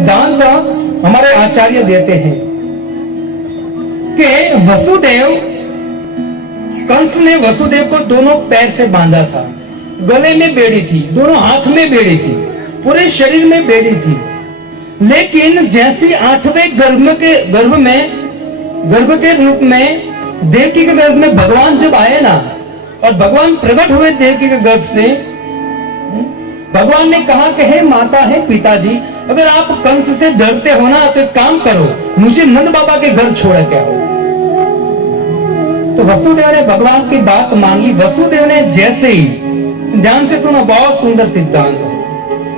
सिद्धांत हमारे आचार्य देते हैं कि वसुदेव, कंस ने वसुदेव को दोनों पैर से बांधा था, गले में बेड़ी थी, दोनों हाथ में बेड़ी थी, पूरे शरीर में बेड़ी थी। लेकिन जैसे 8वें गर्भ के रूप में देवकी के गर्भ में भगवान जब आए ना, और भगवान प्रकट हुए देवकी के गर्भ से, भगवान ने कहा कि हे माता, हे पिताजी, अगर आप कंस से डरते हो ना तो एक काम करो, मुझे नंद बाबा के घर छोड़ के आओ। तो वसुदेव ने भगवान की बात मान ली। वसुदेव ने जैसे ही, ध्यान से सुनो, बहुत सुंदर सिद्धांत है,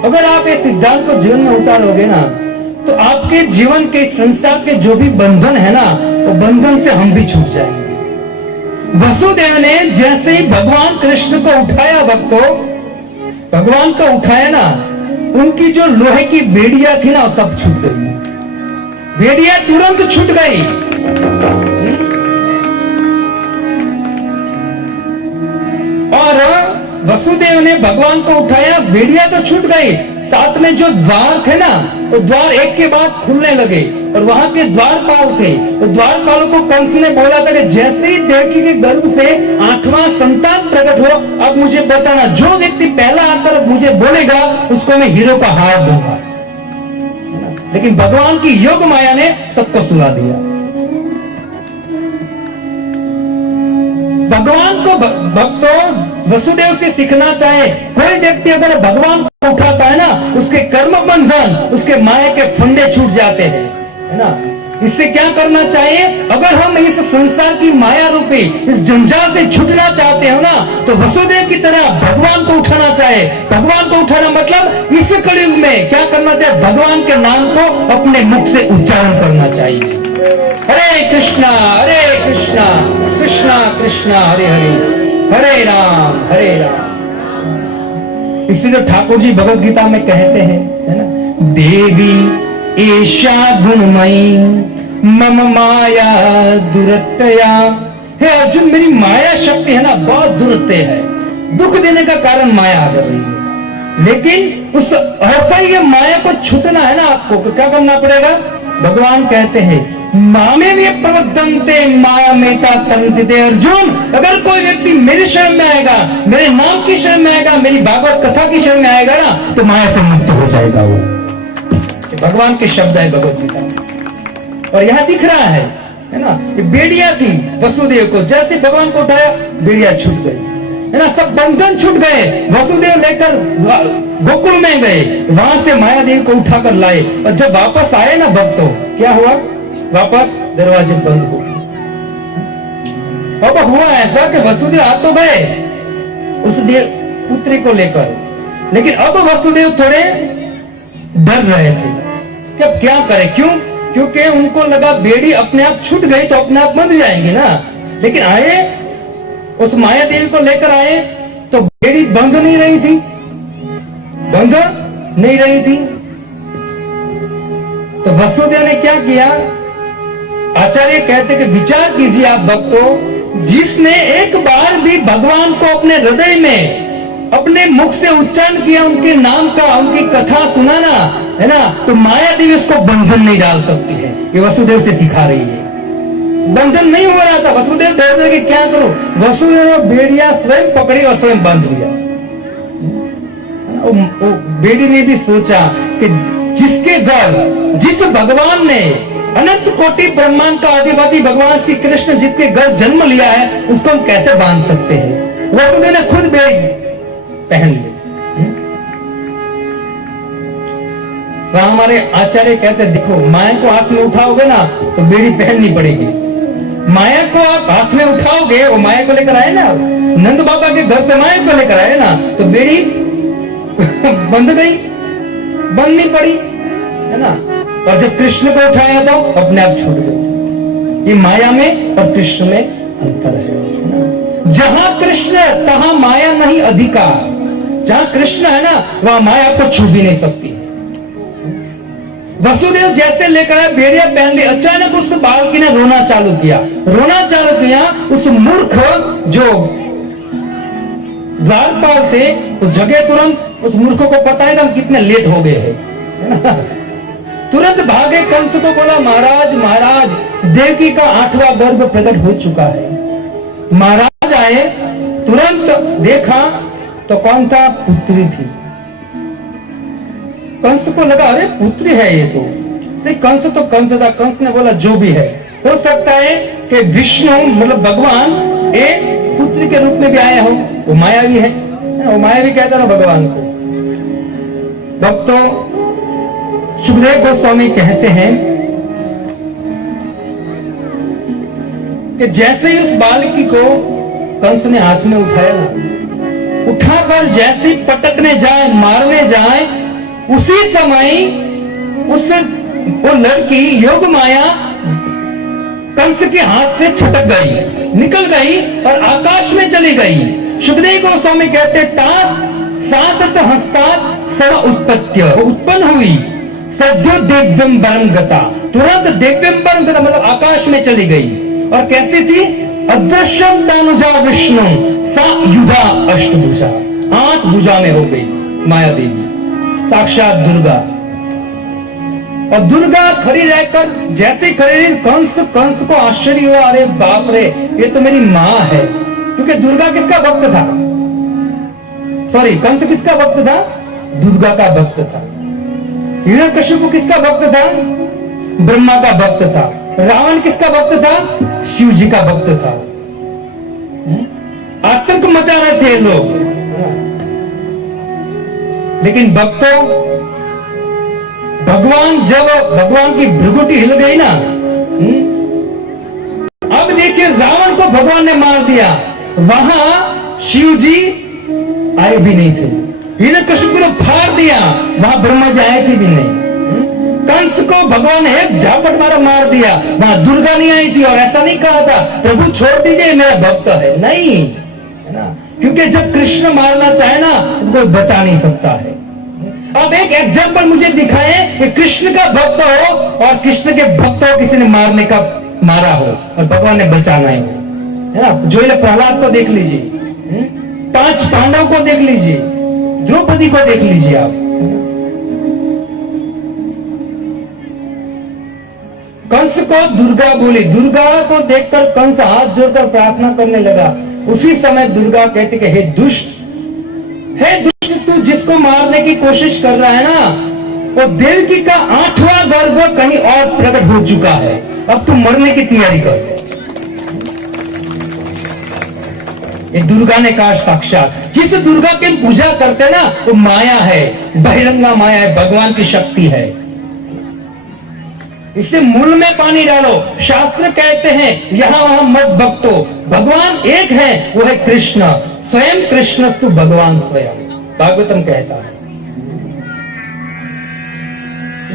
अगर आप इस सिद्धांत को जीवन में उतारोगे ना तो आपके जीवन के, संसार के जो भी बंधन है ना, वो बंधन से हम भी छूट जाएंगे। वसुदेव ने जैसे ही भगवान कृष्ण को उठाया, भक्तों, भगवान को उठाया ना, उनकी जो लोहे की बेड़ियां थी ना, सब छूट गई, बेड़ियां तुरंत छूट गई। और वसुदेव ने भगवान को उठाया, बेड़ियां तो छूट गई, साथ में जो द्वार थे ना, वो द्वार एक के बाद खुलने लगे, और वहां के द्वारपाल थे, तो द्वारपालों को कंस ने बोला था कि जैसे ही देवकी के गर्भ से 8वां संतान प्रकट हो, अब मुझे बताना, जो व्यक्ति पहला आकर मुझे बोलेगा उसको मैं हीरो का हार दूंगा। लेकिन भगवान की योग माया ने सबको सुला दिया। भगवान को भक्तों वसुदेव से सीखना चाहे, कोई व्यक्ति अगर भगवान को उठाता है ना, उसके कर्म बंधन, उसके माया के फंडे छूट जाते हैं, है ना। इससे क्या करना चाहिए? अगर हम इस संसार की माया रूपी इस जंजाल से छूटना चाहते हो ना, तो वसुदेव की तरह भगवान को उठाना चाहे। भगवान को उठाना मतलब इस कलयुग में क्या करना चाहिए? भगवान के नाम को अपने मुख से उच्चारण करना चाहिए। हरे कृष्णा कृष्णा कृष्णा हरे हरे, हरे राम इसलिए तो ठाकुर जी भगवत गीता में कहते हैं, है ना, देवी ईशा गुणमयी मम माया दुरत्या। हे अर्जुन, मेरी माया शक्ति है ना, बहुत दुरत्य है, दुख देने का कारण माया आ रही है। लेकिन उस असह्य माया को छूटना है ना, आपको क्या करना पड़ेगा? भगवान कहते हैं मामे में प्रवर्तन्ते माया मेता तंतिते। अर्जुन, अगर कोई व्यक्ति मेरी शरण में आएगा, मेरे नाम की शरण में आएगा, मेरी भागवत कथा की शरण में आएगा ना, तो माया से मुक्त हो जाएगा वो। भगवान के शब्द है भगवत गीता में, और यहां दिख रहा है ना, ये बेड़ियां थी वसुदेव को, जैसे भगवान को उठाया बेड़ियां छूट गई, है ना, सब बंधन छूट गए। वसुदेव लेकर गोकुल में गए, वहां से माया देवी को उठाकर लाए, और जब वापस आए ना भक्तों, क्या हुआ? वापस दरवाजे बंद हो गए। अब हुआ ऐसा कि वसुदेव आ तो गए उस पुत्री को लेकर, लेकिन अब वसुदेव थोड़े डर रहे थे कि अब क्या करें। क्यों? क्योंकि उनको लगा बेड़ी अपने आप छूट गई तो अपने आप बंध जाएंगे ना। लेकिन आए, उस माया देवी को लेकर आए तो बेड़ी बंद नहीं रही थी, बंद नहीं रही थी। तो वसुदेव ने क्या किया? आचार्य कहते कि विचार कीजिए आप भक्तों, जिसने एक बार भी भगवान को अपने हृदय में अपने मुख से उच्चारण किया, उनके नाम का, उनकी कथा सुनाना, है ना, तो माया देवी उसको बंधन नहीं डाल सकती है। ये वसुदेव से सिखा रही है। बंधन नहीं हो रहा था, वसुदेव डर रहे कि क्या करूं। वसुदेव ने बेड़िया स्वयं पकड़ी और स्वयं बंध दिया। बेड़ी ने भी सोचा कि जिसके घर, जिस भगवान ने अनंत कोटि ब्रह्मांड का अधिपति भगवान श्री कृष्ण जिसके घर जन्म लिया है, उसको हम कैसे बांध सकते हैं। वसुदेव ने खुद बेड़ी पहन ली। वहां हमारे आचार्य कहते देखो, माया को हाथ में उठाओगे ना तो बेड़ी पहननी पड़ेगी। माया को आप हाथ में उठाओगे, वो माया को लेकर आए ना, नंद बाबा के घर से माया को लेकर आए ना, तो बेड़ी बंध गई, बंधनी पड़ी, है ना। और जब कृष्ण को उठाया तो अपने आप छूट गई। ये माया में और कृष्ण में अंतर है। जहां कृष्ण तहां माया नहीं अधिकार। जहां कृष्ण है ना, वहां माया आपको छू भी नहीं सकती। वसुदेव जैसे लेकर आए, बेड़िया पहन ली, अचानक उस बालकी ने रोना चालू किया। उस मूर्ख जो द्वारपाल थे, तो जगह तुरंत उस मूर्ख को पता है कि हम कितने लेट हो गए हैं, तुरंत भागे, कंस को बोला महाराज महाराज देवकी का 8वां गर्भ प्रकट हो चुका है। महाराज आए, तुरंत देखा तो कौन था? पुत्री थी। कंस को लगा अरे पुत्री है ये तो कंस तो कंस था। कंस ने बोला जो भी है, हो सकता है कि विष्णु मतलब भगवान एक पुत्री के रूप में भी आया हो, वो मायावी है, वो मायावी कहता ना भगवान को। भक्तों, सुखदेव गोस्वामी कहते हैं कि जैसे ही उस बालकी को कंस ने हाथ में उठाया ना, उठाकर जैसे ही पटकने जाए, मारने जाए, उसी समय उस वो लड़की योग माया कंस के हाथ से छटक गई, निकल गई और आकाश में चली गई। सुखदेव गोस्वामी कहते सात हस्तात सर्व उत्पत्ति, उत्पन्न हुई, सद्यो दिव्यंबरम गता, तुरंत दिव्यंबरम गता मतलब आकाश में चली गई। और कैसी थी? अदृश्यम तानुजा विष्णु सा युधा अष्टभुजा, 8 भुजा में हो गई माया देवी, साक्षात दुर्गा। और दुर्गा खड़ी रहकर जैसे खड़ी, कंस को आश्चर्य हुआ, अरे बाप रे ये तो मेरी माँ है। क्योंकि दुर्गा किसका भक्त था? सॉरी, कंस किसका भक्त था? दुर्गा का भक्त था। हिरण्यकशिपु किसका भक्त था? ब्रह्मा का भक्त था। रावण किसका भक्त था? शिव जी का भक्त था। आतंक मचा रहे थे लोग। लेकिन भक्तों, जब भगवान की भ्रुकुटी हिल गई ना, अब देखिए रावण को भगवान ने मार दिया, वहां शिव जी आए भी नहीं थे। हिरण्यकशिपु को फाड़ दिया, वहां ब्रह्मा जी आए थे भी नहीं। कंस को भगवान ने एक झापट मारा, मार दिया, वहां दुर्गा नहीं आई थी। और ऐसा नहीं कहा था प्रभु छोड़ दीजिए मेरा भक्त है, नहीं, है ना, क्योंकि जब कृष्ण मारना चाहे ना तो कोई बचा नहीं सकता है। अब एक एग्जाम्पल मुझे दिखाए कि कृष्ण का भक्त हो और कृष्ण के भक्त हो किसी ने मारा हो और भगवान ने बचाना है ना। जो प्रहलाद को देख लीजिए, 5 पांडव को देख लीजिए, द्रौपदी को देख लीजिए आप। कंस को दुर्गा बोली, दुर्गा को देखकर कंस हाथ जोड़कर प्रार्थना करने लगा। उसी समय दुर्गा कहती कि हे दुष्ट, तू जिसको मारने की कोशिश कर रहा है ना, वो देवकी का 8वां गर्भ कहीं और प्रकट हो चुका है, अब तू मरने की तैयारी कर। ये दुर्गा ने कहा साक्षात, जिस दुर्गा की पूजा करते ना वो माया है, बहिरंगा माया है, भगवान की शक्ति है। इसलिए मूल में पानी डालो। शास्त्र कहते हैं यहां वहां मत भक्तो, भगवान एक है, वो है कृष्ण, स्वयं कृष्ण तू भगवान स्वयं, भागवतम कहता है।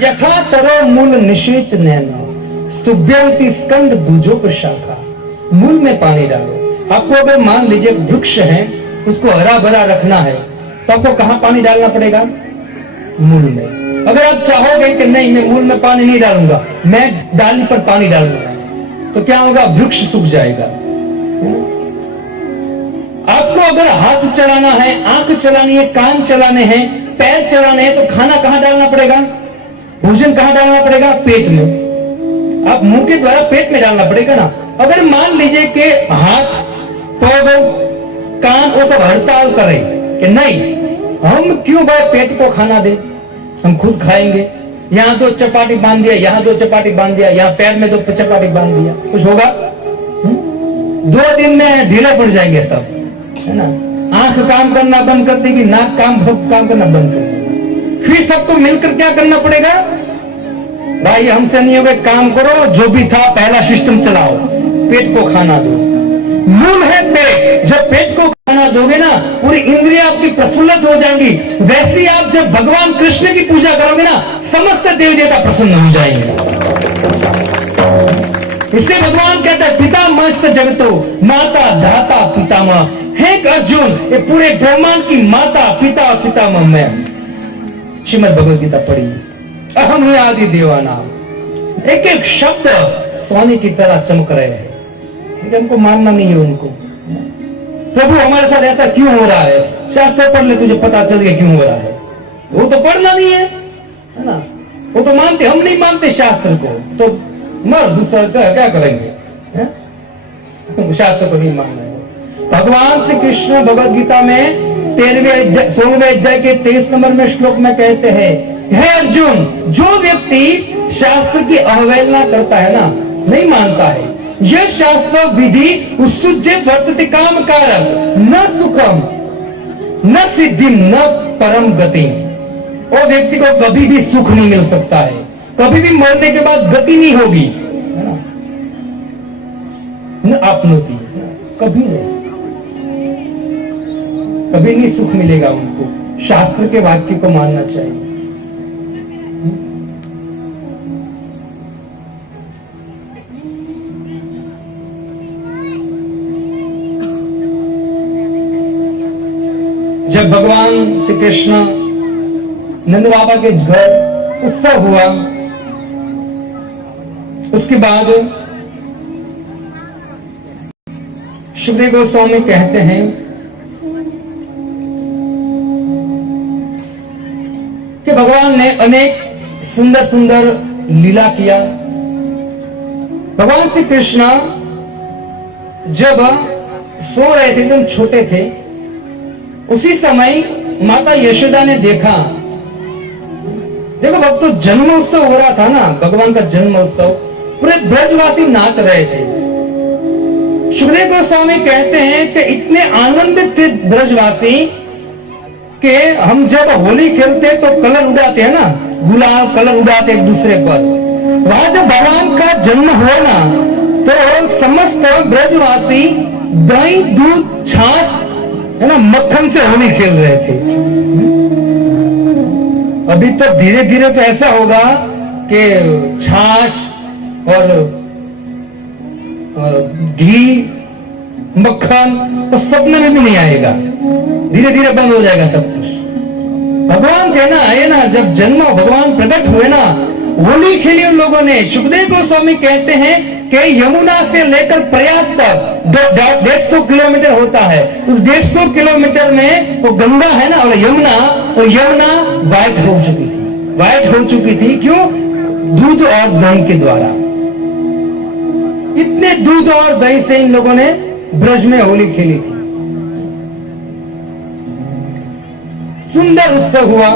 यथा तरो मूल निश्चित नैना स्तुभ्यंती स्कंद भुजोप शाखा, मूल में पानी डालो। आपको अगर मान लीजिए वृक्ष है, उसको हरा भरा रखना है तो आपको कहां पानी डालना पड़ेगा? मूल में। अगर आप चाहोगे कि नहीं मैं मूल में पानी नहीं डालूंगा, मैं डाली पर पानी डालूंगा, तो क्या होगा? वृक्ष सूख जाएगा। आपको अगर हाथ चलाना है, आंख चलानी है, कान चलाने हैं, पैर चलाने हैं, तो खाना कहां डालना पड़ेगा? भोजन कहां डालना पड़ेगा? पेट में। आप मुंह के द्वारा पेट में डालना पड़ेगा ना। अगर मान लीजिए कि हाथ, पैर, कान वो सब हड़ताल करें कि नहीं हम क्यों भाई पेट को खाना दे, हम खुद खाएंगे, यहां 2 चपाटी बांध दिया, यहां 2 चपाटी बांध दिया, यहां पैर में 2 चपाटी बांध दिया, कुछ होगा? 2 दिन में ढीला पड़ जाएंगे सब, है ना। आंख काम करना बंद कर देगी, नाक काम करना बंद कर देगी। फिर सबको मिलकर क्या करना पड़ेगा? भाई हमसे नहीं होगा, काम करो, जो भी था पहला सिस्टम चलाओ, पेट को खाना दो। मूल है पेट, जब पेट को खाना दोगे ना पूरी इंद्रियां आपकी प्रफुल्लित हो जाएंगी। वैसे ही आप जब भगवान कृष्ण की पूजा करोगे ना, समस्त देवी देवता प्रसन्न हो जाएंगे। इसलिए भगवान कहता है पिता मस्त जगतो माता धाता पितामह, हे अर्जुन ये पूरे ब्रह्मांड की माता पिता और पितामह मैं। श्रीमद् भगवद गीता पढ़ी, अहम ही आदि देवाना, एक एक शब्द सोने की तरह चमक रहे हैं। हमको मानना नहीं है उनको। प्रभु हमारे साथ ऐसा क्यों हो रहा है? शास्त्र पढ़ ले, तुझे पता चल गया क्यों हो रहा है। वो तो पढ़ना नहीं है, है ना। वो तो मानते, हम नहीं मानते शास्त्र को, तो मर दूसरा क्या करेंगे, शास्त्र को नहीं मानना है। भगवान श्री कृष्ण भगवद गीता में 16वें अध्याय के 23 नंबर में श्लोक में कहते हैं, हे अर्जुन, जो व्यक्ति शास्त्र की अवहेलना करता है ना, नहीं मानता है, यह शास्त्र विधि उत्सुज्य वर्तते काम कारक न सुखम न सिद्धि न परम गति। और व्यक्ति को कभी भी सुख नहीं मिल सकता है, कभी भी मरने के बाद गति नहीं होगी, है ना, न आपनोती, कभी नहीं, कभी नहीं सुख मिलेगा उनको। शास्त्र के वाक्य को मानना चाहिए। जब भगवान श्री कृष्ण नंद बाबा के घर उत्सव हुआ, उसके बाद सुखदेव गोस्वामी कहते हैं कि भगवान ने अनेक सुंदर सुंदर लीला किया। भगवान श्री कृष्ण जब सो रहे थे, एकदम छोटे थे, उसी समय माता यशोदा ने देखा, देखो भक्तों, जन्म उत्सव हो रहा था ना, भगवान का जन्म उत्सव, पूरे ब्रजवासी नाच रहे थे। सुखदेव गोस्वामी कहते हैं कि इतने आनंदित थे ब्रजवासी कि हम जब होली खेलते तो कलर उड़ाते हैं ना, गुलाल कलर उड़ाते एक दूसरे पर। वहां जब भगवान का जन्म हुआ ना, तो समस्त ब्रजवासी दही दूध छाछ, है ना, मक्खन से होली खेल रहे थे। अभी तो धीरे धीरे तो ऐसा होगा कि छाछ और घी मक्खन तो सपने में भी नहीं आएगा, धीरे धीरे बंद हो जाएगा सब कुछ। भगवान कहना है ना, जब जन्म भगवान प्रकट हुए ना, होली खेली उन लोगों ने। सुखदेव गोस्वामी कहते हैं कि यमुना से लेकर प्रयाग तक 150 किलोमीटर होता है। उस 150 किलोमीटर में वो गंगा है ना, और यमुना व्हाइट हो चुकी थी। क्यों? दूध और दही के द्वारा। इतने दूध और दही से इन लोगों ने ब्रज में होली खेली थी। सुंदर उत्सव हुआ।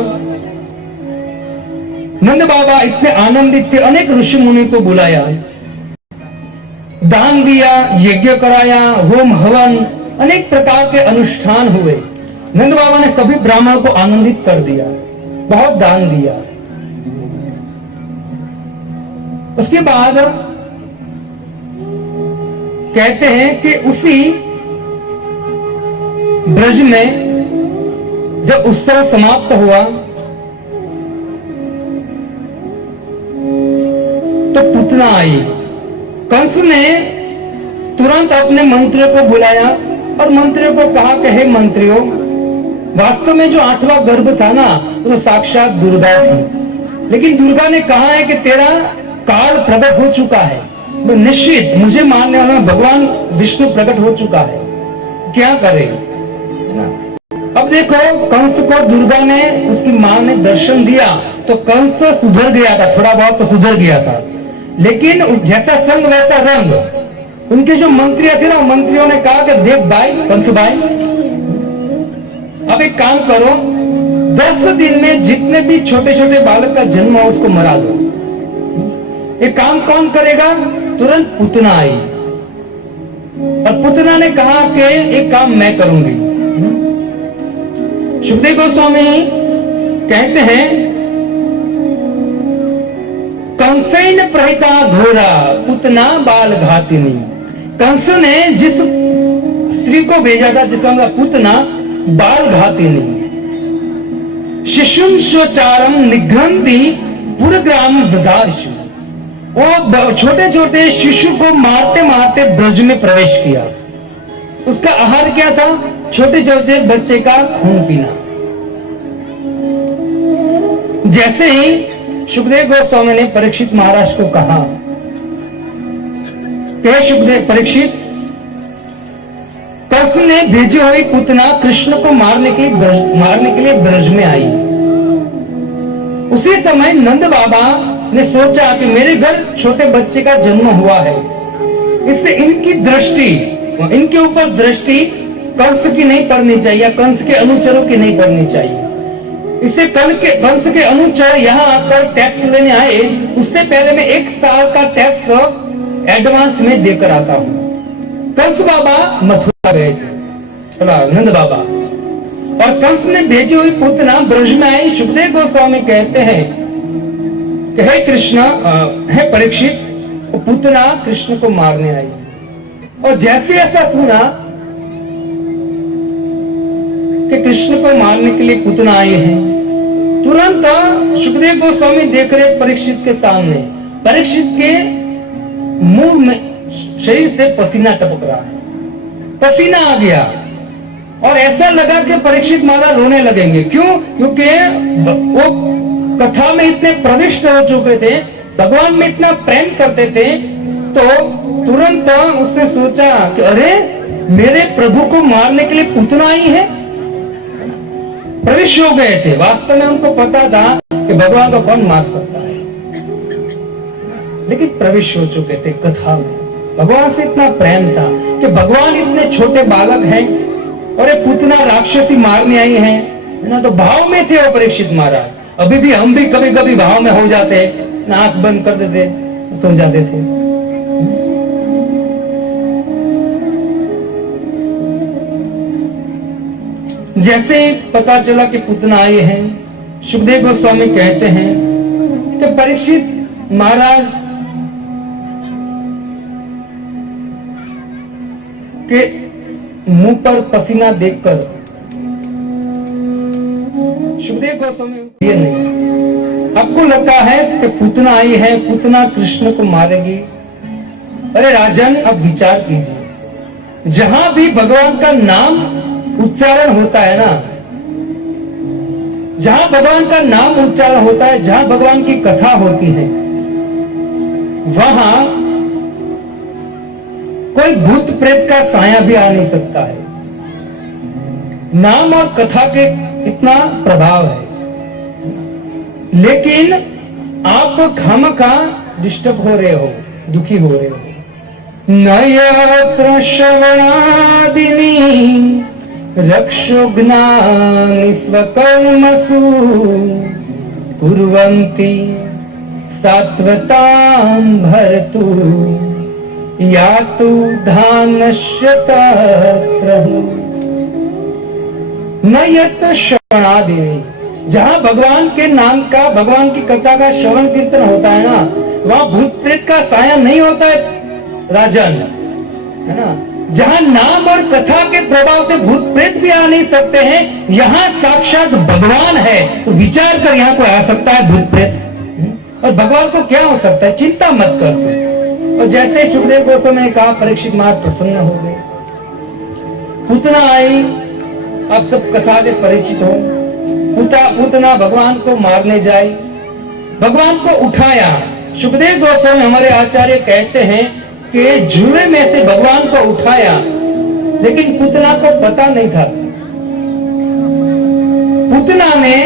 नंद बाबा इतने आनंदित थे, अनेक ऋषि मुनि को बुलाया, दान दिया, यज्ञ कराया, होम हवन, अनेक प्रकार के अनुष्ठान हुए। नंद बाबा ने सभी ब्राह्मण को आनंदित कर दिया, बहुत दान दिया। उसके बाद कहते हैं कि उसी ब्रज में जब उत्सव समाप्त हुआ तो पुतना आई। कंस ने तुरंत अपने मंत्रियों को बुलाया और मंत्रियों को कहा कि हे मंत्रियों, वास्तव में जो 8वां गर्भ था ना, तो साक्षात दुर्गा थी, लेकिन दुर्गा ने कहा है कि तेरा काल प्रकट हो चुका है, तो निश्चित मुझे मानने वाला भगवान विष्णु प्रकट हो चुका है, क्या करे। अब देखो, कंस को दुर्गा ने, उसकी मां ने दर्शन दिया तो कंस सुधर गया था, थोड़ा बहुत तो सुधर गया था, लेकिन जैसा संग वैसा रंग। उनके जो मंत्री थे ना, मंत्रियों ने कहा कि देख भाई, कंस भाई, अब एक काम करो, 10 दिन में जितने भी छोटे छोटे बालक का जन्म हो उसको मरा दो। एक काम कौन करेगा? तुरंत पुतना आई और पुतना ने कहा कि एक काम मैं करूंगी। सुखदेव गोस्वामी कहते हैं, कंसेन प्रहिता घोरा पुतना बाल घातिनी। कंस ने जिस स्त्री को भेजा था, जिसका पुतना बाल घातिनी, शिशुम स्वचारम निघ्रंती पुरग्राम वृद्धाशु। वो छोटे छोटे शिशु को मारते मारते ब्रज में प्रवेश किया। उसका आहार क्या था? छोटे छोटे बच्चे का खून पीना। जैसे ही सुखदेव गोस्वामी ने परीक्षित महाराज को कहा कि सुखदेव परीक्षित, कंस ने भेजी हुई पुतना कृष्ण को मारने के लिए ब्रज में आई। उसी समय नंद बाबा ने सोचा कि मेरे घर छोटे बच्चे का जन्म हुआ है, इससे इनकी दृष्टि, इनके ऊपर दृष्टि कंस की नहीं पड़नी चाहिए, कंस के अनुचरों की नहीं पड़नी चाहिए। इससे कंस के अनुचर यहाँ आकर टैक्स लेने आए, उससे पहले मैं 1 साल का टैक्स एडवांस में देकर आता हूँ। कंस बाबा मथुरा गए थे, थोड़ा नंद बाबा, और कंस ने भेजी हुई पुतना ब्रज में आई। सुखदेव गोस्वामी कहते हैं कि हे कृष्ण, हे परीक्षित, वो पुतना कृष्ण को मारने आई, और जैसे ऐसा सुना कि कृष्ण को मारने के लिए पुतना आए हैं, तुरंत सुखदेव गोस्वामी देख रहे परीक्षित के सामने, परीक्षित के मुंह में शरीर से पसीना टपक रहा है, पसीना आ गया, और ऐसा लगा कि परीक्षित महाराज रोने लगेंगे। क्यों? क्योंकि वो कथा में इतने प्रविष्ट हो चुके थे, भगवान में इतना प्रेम करते थे, तो तुरंत उसने सोचा कि अरे मेरे प्रभु को मारने के लिए पुतना आई है। प्रविष्ट हो गए थे, वास्तव में उनको पता था कि भगवान को कौन मार सकता है, लेकिन प्रविष्ट हो चुके थे कथा में। भगवान से इतना प्रेम था कि भगवान इतने छोटे बालक हैं और एक पुतना राक्षसी मारने आई है ना, तो भाव में थे वो परीक्षित महाराज। अभी भी हम भी कभी कभी भाव में हो जाते, आंख बंद कर देते, सो जाते थे। जैसे पता चला कि पुतना आए हैं, सुखदेव गोस्वामी कहते हैं कि परीक्षित महाराज के मुंह पर पसीना देखकर सुखदेव गोस्वामी, ये नहीं, आपको लगता है कि पुतना आई है, पुतना कृष्ण को मारेगी। अरे राजन, अब विचार कीजिए, जहां भी भगवान का नाम उच्चारण होता है ना, जहां भगवान का नाम उच्चारण होता है, जहां भगवान की कथा होती है, वहां कोई भूत प्रेत का साया भी आ नहीं सकता है। नाम और कथा के इतना प्रभाव है, लेकिन आप खामखा डिस्टर्ब हो रहे हो, दुखी हो रहे हो। नयत्र श्रवणादिनी रक्षोघ्नानि स्वकर्मसु कुर्वन्ति सात्वतां भरतु यातु धानस्य तत्र। न यत् श्रवणादिनी, जहां भगवान के नाम का, भगवान की कथा का श्रवण कीर्तन होता है ना, वहां भूत प्रेत का साया नहीं होता है राजन, है ना। जहां नाम और कथा के प्रभाव से भूत प्रेत भी आ नहीं सकते हैं, यहां साक्षात भगवान है, तो विचार कर यहां कोई आ सकता है भूत प्रेत? और भगवान को क्या हो सकता है? चिंता मत कर। और जैसे सुखदेव गोस्वामी ने कहा, परीक्षित महाराज प्रसन्न हो गए, पुतना आई। आप सब कथा से परिचित हो, पुतना भगवान को मारने जाए, भगवान को उठाया। सुखदेव गोस्वामी हमारे आचार्य कहते हैं कि जुए में से भगवान को उठाया, लेकिन पुतना को पता नहीं था। पुतना ने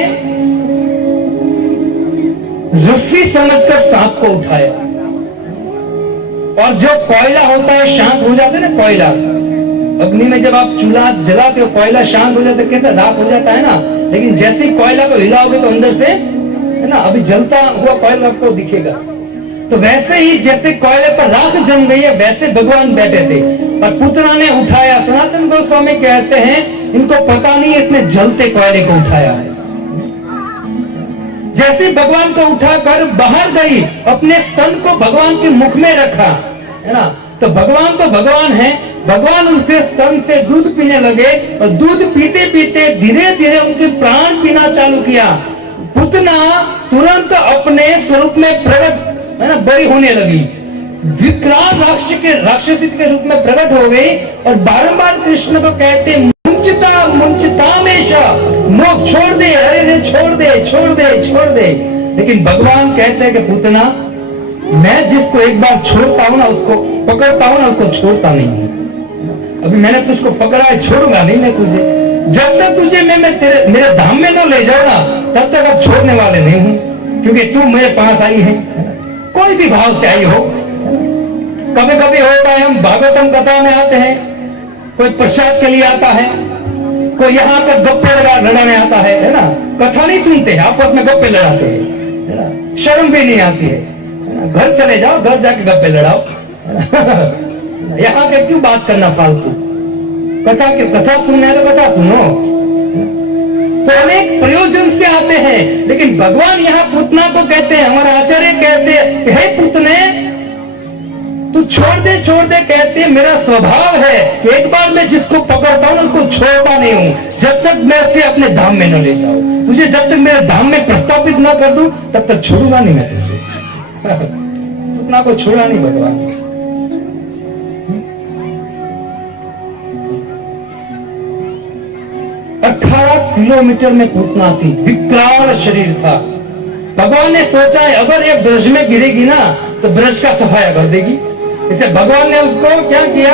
रस्सी समझकर सांप को उठाया, और जो कोयला होता है शांत हो जाता है ना, कोयला अग्नि में जब आप चूल्हा जलाते हो, कोयला शांत हो जाता है, कैसा राख हो जाता है ना, लेकिन जैसे ही कोयला को हिलाओगे तो अंदर से, है ना, अभी जलता हुआ कोयला आपको दिखेगा। तो वैसे ही जैसे कोयले पर राख जम गई है, वैसे भगवान बैठे थे और पुतना ने उठाया। सनातन गोस्वामी कहते हैं इनको पता नहीं इसने जलते कोयले को उठाया है। जैसे भगवान को उठाकर बाहर गई, अपने स्तन को भगवान के मुख में रखा, है ना, तो भगवान तो भगवान है, भगवान उसके स्तन से दूध पीने लगे, और दूध पीते पीते धीरे धीरे उनके प्राण पीना चालू किया। पुतना तुरंत अपने स्वरूप में प्रकट, है ना, बड़ी होने लगी, विकराल राक्षसी के रूप में प्रकट हो गई, और बारंबार कृष्ण को कहते मुंचता मुंचता हमेशा, मोह छोड़ दे, अरे छोड़ दे छोड़ दे छोड़ दे। लेकिन भगवान कहते हैं कि पुतना, मैं जिसको एक बार छोड़ता हूं ना, उसको पकड़ता हूं ना, उसको छोड़ता नहीं। अभी मैंने तुझको पकड़ा है, छोड़ूंगा नहीं मैं तुझे, जब तक तुझे मैं मेरे धाम में न ले जाऊं ना, तब तक अब छोड़ने वाले नहीं हूं। क्योंकि तू मेरे पास आई है। कोई भी भाव से आई हो। कभी कभी होता है हम भागवतम कथा में आते हैं, कोई प्रसाद के लिए आता है, कोई यहाँ पर गप्पे लड़ाने आता है ना। कथा नहीं सुनते हैं, आपस में गप्पे लड़ाते हैं, है ना। शर्म भी नहीं आती है ना। घर चले जाओ, घर जाके गप्पे लड़ाओ। यहाँ के क्यों बात करना फालतू। कथा सुनना है तो कथा सुनो। तो अनेक प्रयोजन से आते हैं, लेकिन भगवान यहाँ पूतना को कहते हैं, हमारे आचार्य कहते हैं, हे पूतने तू छोड़ दे कहते हैं। मेरा स्वभाव है कि एक बार मैं जिसको पकड़ता हूं उसको छोड़ता नहीं हूं जब तक मैं उसे अपने धाम में न ले जाऊं। तुझे जब तक मेरे धाम में प्रस्तापित न कर दूं तब तक छोड़ूंगा नहीं मैं तुझे। पूतना को छोड़ा नहीं भगवान। 18 किलोमीटर में पूतना थी, विकराल शरीर था। भगवान ने सोचा है अगर ये ब्रज में गिरेगी ना तो ब्रज का सफाया कर देगी। इसे भगवान ने उसको क्या किया,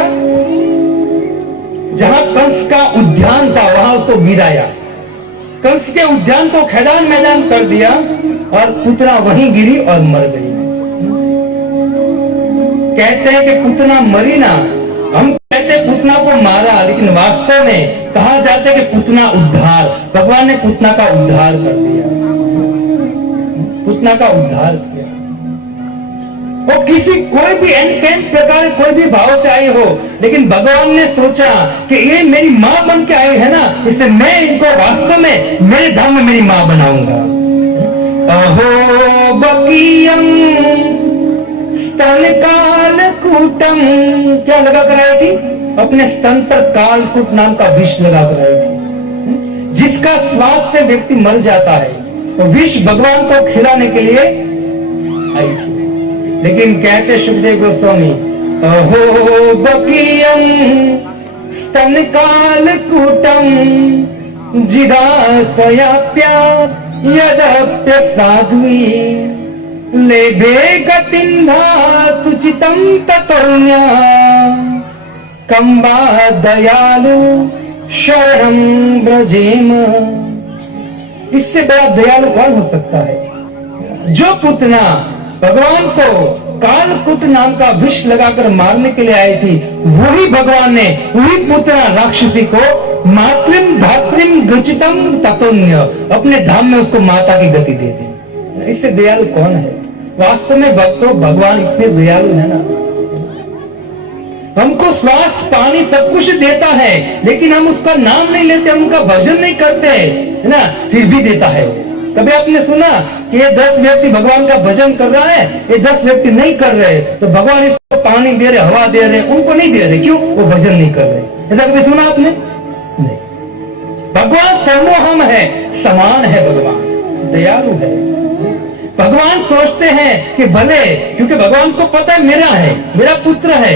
जहां कंस का उद्यान था वहां उसको गिराया। कंस के उद्यान को मैदान मैदान कर दिया और पूतना वहीं गिरी और मर गई। कहते हैं कि पूतना मरी ना, हम कहते पूतना को मारा, लेकिन वास्तव में कहा जाता है कि पूतना उद्धार, भगवान ने पूतना का उद्धार कर दिया, पूतना का उद्धार किया। वो किसी कोई भी एन प्रकार कोई भी भाव से आई हो, लेकिन भगवान ने सोचा कि ये मेरी माँ बन के आई है ना, इसलिए मैं इनको वास्तव में मेरे धाम में मेरी माँ बनाऊंगा। अहो बकीयम स्तन कालकूटम, क्या लगा कर आई थी, अपने स्तन पर कालकूट नाम का विष लगा कर आई थी, जिसका स्वाद से व्यक्ति मर जाता है। तो विष भगवान को खिलाने के लिए आई थी। लेकिन कहते सुखदेव गोस्वामी, अहो बकीयम स्तन कालकूटम जिदासयाप्या यदप्य साध्वी लेभे गतिं धातुचितं ततोन्या कंबा दयालु शरणं ब्रजेम। इससे बड़ा दयालु कौन हो सकता है। जो पूतना भगवान को कालकूट नाम का विष लगाकर मारने के लिए आई थी, वही भगवान ने वही पूतना राक्षसी को मातृम धात्रिम गचितम ततोन्य, अपने धाम में उसको माता की गति दे दी। इससे दयालु कौन है। वास्तव में भक्तों भगवान इतने दयालु है ना, हमको श्वास पानी सब कुछ देता है, लेकिन हम उसका नाम नहीं लेते, हम उनका भजन नहीं करते है ना, फिर भी देता है। कभी आपने सुना कि ये 10 व्यक्ति भगवान का भजन कर रहा है, ये 10 व्यक्ति नहीं कर रहे, तो भगवान इसको पानी दे रहे, हवा दे रहे, उनको नहीं दे रहे, क्यों, वो भजन नहीं कर रहे। ऐसा कभी सुना आपने? नहीं। भगवान सर्वोहम है, समान है, भगवान दयालु है। भगवान सोचते हैं कि भले, क्योंकि भगवान को पता है मेरा है, मेरा पुत्र है,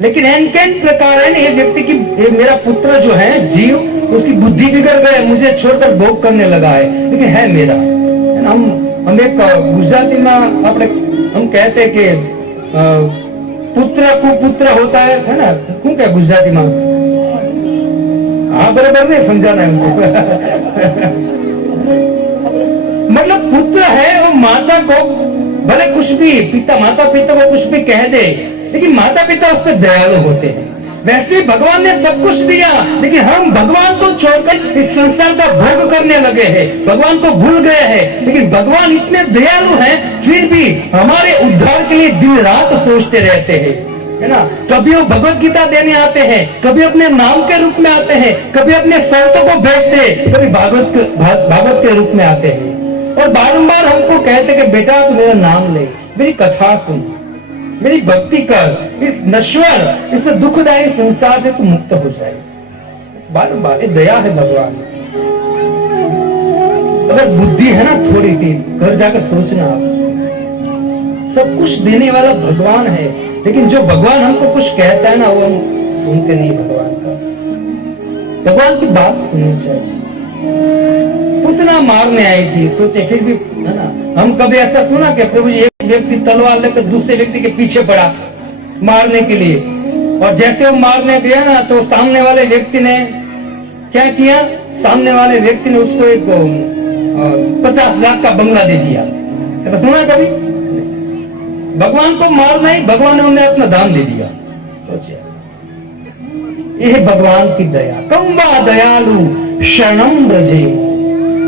लेकिन एनकेन प्रकार है ना, ये व्यक्ति की, ये मेरा पुत्र जो है जीव, उसकी बुद्धि बिगड़ गई, मुझे छोड़कर भोग करने लगा है, लेकिन है मेरा। हम एक गुजराती में अपने हम कहते हैं कि पुत्र कुपुत्र होता है ना, क्यों क्या गुजराती में, हाँ बराबर नहीं समझाना है उनको। मतलब पुत्र है, वो माता को भले कुछ भी, पिता माता पिता को कुछ भी कह दे, लेकिन माता पिता उस पर दयालु होते हैं। वैसे ही भगवान ने सब कुछ दिया, लेकिन हम भगवान को छोड़कर इस संसार का भोग करने लगे हैं, भगवान को भूल गए हैं। लेकिन भगवान इतने दयालु हैं, फिर भी हमारे उद्धार के लिए दिन रात सोचते रहते हैं, है ना। कभी वो भगवत गीता देने आते हैं, कभी अपने नाम के रूप में आते हैं, कभी अपने संतों को भेजते हैं, कभी भागवत के रूप में आते हैं, और बारंबार हमको कहते कि बेटा तू मेरा नाम ले, मेरी कथा सुन, मेरी भक्ति कर, इस नश्वर, इस दुखदायी संसार से तू मुक्त हो जाए। बारंबार दया है भगवान। अगर बुद्धि है ना थोड़ी सी, घर जाकर सोचना, आप सब कुछ देने वाला भगवान है, लेकिन जो भगवान हमको कुछ कहता है ना, वो हम सुनते नहीं। भगवान की बात सुननी चाहिए। उतना मारने आई थी, सोचे फिर भी, है ना। हम कभी ऐसा सुना कि प्रभु जी एक व्यक्ति तलवार लेकर दूसरे व्यक्ति के पीछे पड़ा मारने के लिए, और जैसे वो मारने गया ना, तो सामने वाले व्यक्ति ने क्या किया, सामने वाले व्यक्ति ने उसको एक 50 लाख का बंगला दे दिया, तो सुना कभी? भगवान को मार नहीं, भगवान ने उन्हें अपना दान दे दिया। सोचिए, यह भगवान की दया। कम्बा दयालु शरणम ब्रजे।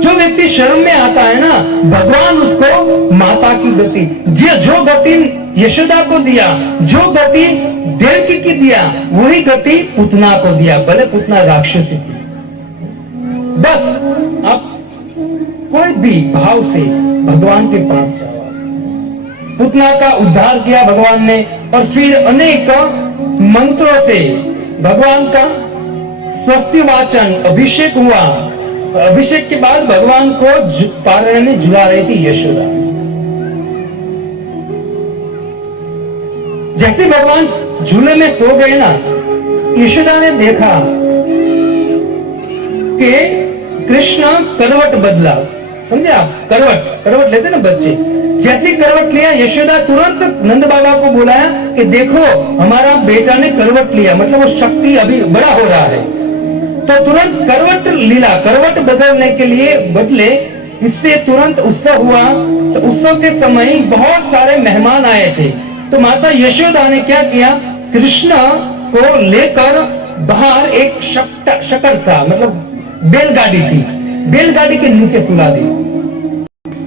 जो व्यक्ति शरण में आता है ना, भगवान उसको माता की गति, जो गति यशोदा को दिया, जो गति देवकी की दिया, वही गति पुतना को दिया, भले पुतना राक्षसी थी। बस आप कोई भी भाव से भगवान के पास जाओ। पुतना का उद्धार किया भगवान ने, और फिर अनेक मंत्रों से भगवान का स्वस्ति वाचन, अभिषेक हुआ। अभिषेक के बाद भगवान को पारण में झुला रही थी यशोदा। जैसे भगवान झूले में सो गए ना, यशोदा ने देखा कि कृष्ण करवट बदला। समझे आप? करवट लेते ना बच्चे, जैसी करवट लिया, यशोदा तुरंत नंद बाबा को बुलाया कि देखो हमारा बेटा ने करवट लिया, मतलब वो शक्ति अभी बड़ा हो रहा है। तो तुरंत करवट बदलने के लिए बदले, इससे तुरंत उत्सव हुआ। तो उत्सव के समय बहुत सारे मेहमान आए थे। तो माता यशोदा ने क्या किया, कृष्ण को लेकर बाहर एक शकट था, मतलब बैलगाड़ी थी, बैलगाड़ी के नीचे सुला दी।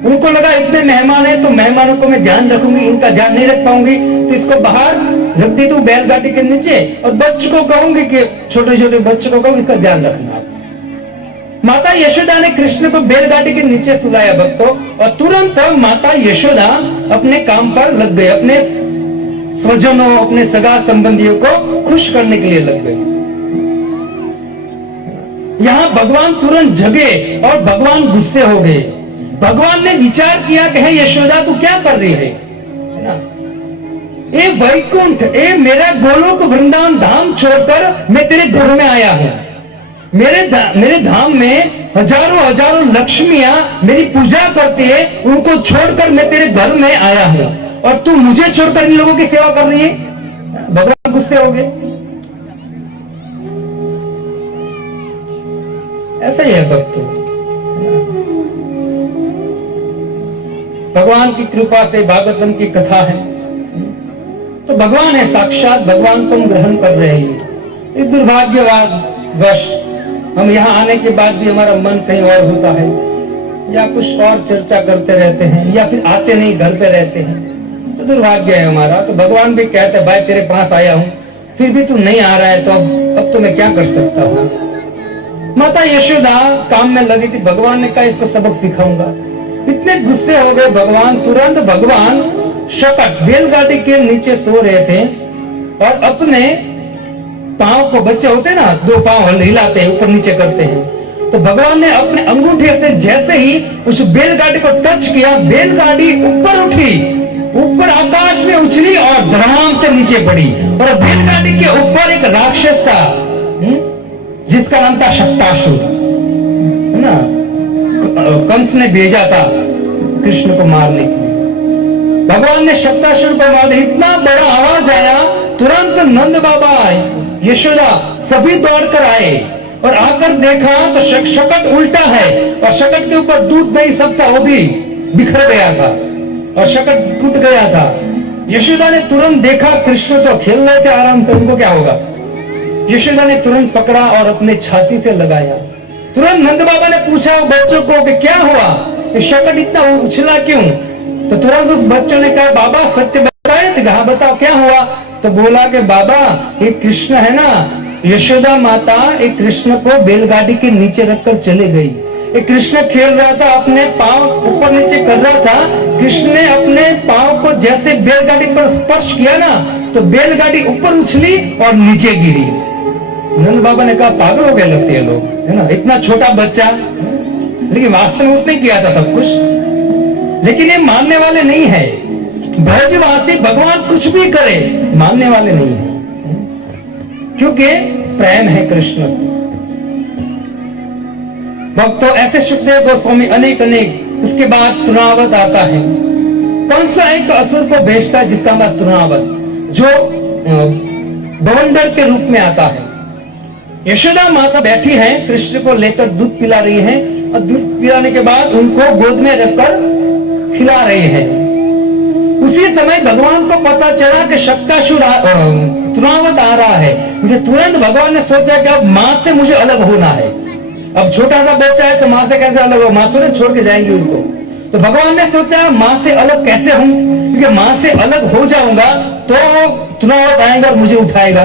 उनको लगा इतने मेहमान है तो मेहमानों को मैं ध्यान रखूंगी, इनका ध्यान नहीं रख पाऊंगी, तो इसको बाहर रख दी तू बैलगाड़ी के नीचे, और बच्चों को कहूंगी कि छोटे छोटे बच्चों को कहूँ इसका ध्यान रखना। माता यशोदा ने कृष्ण को बैलगाड़ी के नीचे सुलाया भक्तों, और तुरंत माता यशोदा अपने काम पर लग गए, अपने स्वजनों, अपने सगा संबंधियों को खुश करने के लिए लग गए। यहाँ भगवान तुरंत जगे और भगवान गुस्से हो गए। भगवान ने विचार किया कि हे यशोदा तू क्या कर रही है ना? ए वैकुंठ, ए मेरा गोलोक वृंदावन धाम छोड़कर मैं तेरे घर में आया हूं। मेरे धाम में हजारों लक्ष्मियां मेरी पूजा करती है, उनको छोड़कर मैं तेरे घर में आया हूं, और तू मुझे छोड़कर इन लोगों की सेवा कर रही है। भगवान गुस्से हो गए। ऐसा ही है भक्तों, भगवान की कृपा से भागवतम की कथा है, तो भगवान है साक्षात, भगवान को हम ग्रहण कर रहे हैं। इस दुर्भाग्यवश हम यहाँ आने के बाद भी हमारा मन कहीं और होता है, या कुछ और चर्चा करते रहते हैं, या फिर आते नहीं, घर पे रहते हैं, तो दुर्भाग्य है हमारा। तो भगवान भी कहते हैं भाई तेरे पास आया हूँ, फिर भी तू नहीं आ रहा है, तो अब तो मैं क्या कर सकता हूँ। माता यशोदा काम में लगी थी, भगवान ने कहा इसको सबक सिखाऊंगा। इतने गुस्से हो गए भगवान, तुरंत भगवान शकट बैलगाड़ी के नीचे सो रहे थे, और अपने पांव को, बच्चे होते ना दो पांव हिलाते हैं, ऊपर नीचे करते हैं, तो भगवान ने अपने अंगूठे से जैसे ही उस बैलगाड़ी को टच किया, बैलगाड़ी ऊपर उठी, ऊपर आकाश में उछली और धड़ाम से नीचे पड़ी। और बैलगाड़ी के ऊपर एक राक्षस था जिसका नाम था शक्तासुर, है ना? कंस ने भेजा था कृष्ण को मारने के लिए। भगवान ने शक्तासुर को मार दिया। इतना बड़ा आवाज आया, तुरंत नंद बाबा, यशोदा सभी दौड़कर आए, और आकर देखा तो शकट उल्टा है, और शकट के ऊपर दूध दही सब था, वो भी बिखर गया था, और शकट टूट गया था। यशोदा ने तुरंत देखा, कृष्ण तो खेल रहे थे आराम से, उनको क्या होगा। यशोदा ने तुरंत पकड़ा और अपने छाती से लगाया। तुरंत नंद बाबा ने पूछा बच्चों को कि क्या हुआ, शकट इतना उछला क्यों? तो तुरंत उस बच्चों ने कहा बाबा सत्य बताए थे। कहा बताओ क्या हुआ? तो बोला कि बाबा ये कृष्ण है ना, यशोदा माता एक कृष्ण को बैलगाड़ी के नीचे रखकर चले गई। एक कृष्ण खेल रहा था, अपने पांव ऊपर नीचे कर रहा था, कृष्ण ने अपने पांव को जैसे बैलगाड़ी पर स्पर्श किया ना, तो बैलगाड़ी ऊपर उछली और नीचे गिरी। नंद बाबा ने कहा पागल हो गए लगते हैं लोग, है ना, इतना छोटा बच्चा, लेकिन वास्तव में उसने किया था सब कुछ। लेकिन ये मानने वाले नहीं है, ब्रजवासी भगवान कुछ भी करे मानने वाले नहीं है, क्योंकि प्रेम है कृष्ण। भक्तों ऐसे सुखदेव गोस्वामी अनेक उसके बाद तृणावत आता है। कौन सा एक असुर को भेजता है जिसका नाम तृणावत, जो बवंडर के रूप में आता है। यशोदा माता बैठी है, कृष्ण को लेकर दूध पिला रही है, और दूध पिलाने के बाद उनको गोद में रखकर खिला रहे हैं। उसी समय भगवान को पता चला कि शक्तासुर तृणावत आ रहा है। मुझे तुरंत भगवान ने सोचा कि अब माँ से मुझे अलग होना है। अब छोटा सा बच्चा है तो माँ से कैसे अलग हो, माँ तो छोड़ के जाएंगे उनको। तो भगवान ने सोचा माँ से अलग कैसे हूं, क्योंकि माँ से अलग हो जाऊंगा तो तृणावत आएगा और मुझे उठाएगा।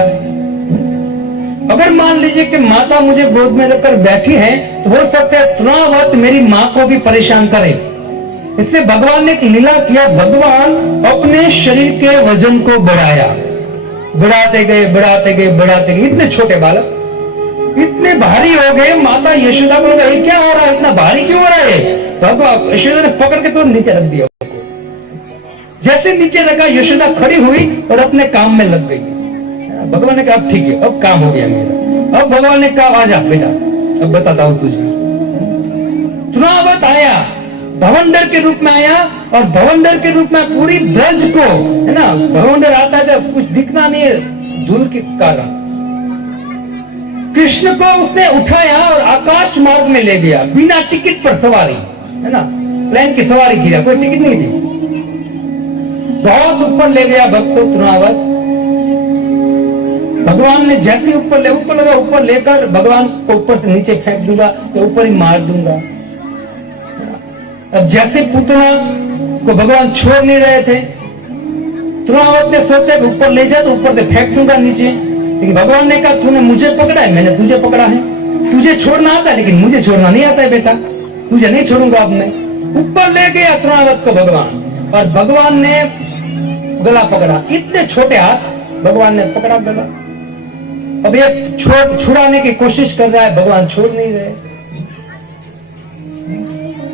अगर मान लीजिए कि माता मुझे गोद में लेकर बैठी है तो हो सकता है तृणावत मेरी माँ को भी परेशान करे। इसलिए भगवान ने एक लीला किया, भगवान अपने शरीर के वजन को बढ़ाया, बढ़ाते गए बढ़ाते गए बढ़ाते गए। इतने छोटे बालक इतने भारी हो गए, माता यशोदा को लगा क्या हो रहा है, इतना भारी क्यों हो रहा है। तो यशोदा ने पकड़ के तो नीचे रख दिया। जैसे नीचे रखा यशोदा खड़ी हुई और अपने काम में लग गई। भगवान ने कहा अब ठीक है, अब काम हो गया मेरा। अब भगवान ने कहा आजा बेटा, अब बताता हूं तुझे। तृणावत आया, भवंडर के रूप में आया, और भवंडर के रूप में पूरी ब्रज को, है ना, भवंडर आता है तो कुछ दिखना नहीं है धूल के कारण। कृष्ण को उसने उठाया और आकाश मार्ग में ले गया, बिना टिकट पर सवारी, है ना, प्लेन की सवारी किया, कोई टिकट नहीं थी। बहुत ऊपर ले गया भक्तों तृणावत। भगवान ने जैसे ऊपर लेकर भगवान को ऊपर से नीचे फेंक दूंगा तो ऊपर ही मार दूंगा। अब जैसे पुतना को भगवान छोड़ नहीं रहे थे, तृणावत ने सोचा कि ऊपर ले जाए तो ऊपर से फेंक दूंगा नीचे। लेकिन भगवान ने कहा तूने मुझे पकड़ा है, मैंने तुझे पकड़ा है। तुझे छोड़ना आता है लेकिन मुझे छोड़ना नहीं आता है बेटा, तुझे नहीं छोड़ूंगा अब मैं। ऊपर ले गया तृणावत को भगवान, और भगवान ने गला पकड़ा। इतने छोटे हाथ भगवान ने पकड़ा गला। अब ये छुड़ाने की कोशिश कर रहा है, भगवान छोड़ नहीं रहे।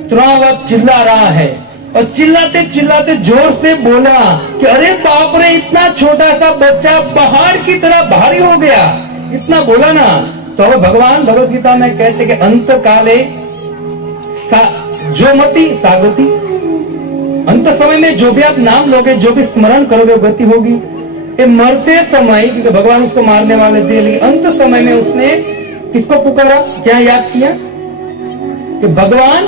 तृणावत चिल्ला रहा है और चिल्लाते चिल्लाते जोर से बोला कि अरे बाप रे, इतना छोटा सा बच्चा पहाड़ की तरह भारी हो गया। इतना बोला ना, तो भगवान भगवत गीता में कहते कि अंत काले जोमति सागति, अंत समय में जो भी आप नाम लोगे, जो भी स्मरण करोगे गति होगी। ये मरते समय, क्योंकि भगवान उसको मारने वाले थे, लेकिन अंत समय में उसने किसको पुकारा, क्या याद किया कि भगवान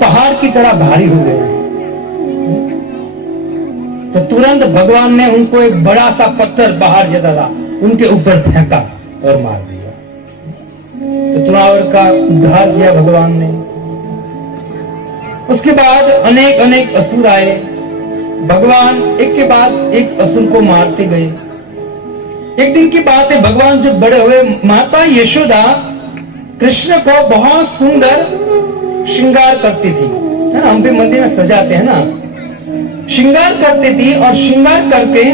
पहाड़ की तरह भारी हो गए। तो तुरंत भगवान ने उनको एक बड़ा सा पत्थर पहाड़ जैसा था उनके ऊपर फेंका और मार दिया। तो तृणावत का उद्धार किया भगवान ने। उसके बाद अनेक अनेक असुर आए, भगवान एक के बाद एक असुर को मारते गए। एक दिन की बात है, भगवान जब बड़े हुए, माता यशोदा कृष्ण को बहुत सुंदर श्रृंगार करती थी, है ना, हम भी मंदिर में सजाते हैं ना, श्रृंगार करती थी। और श्रृंगार करके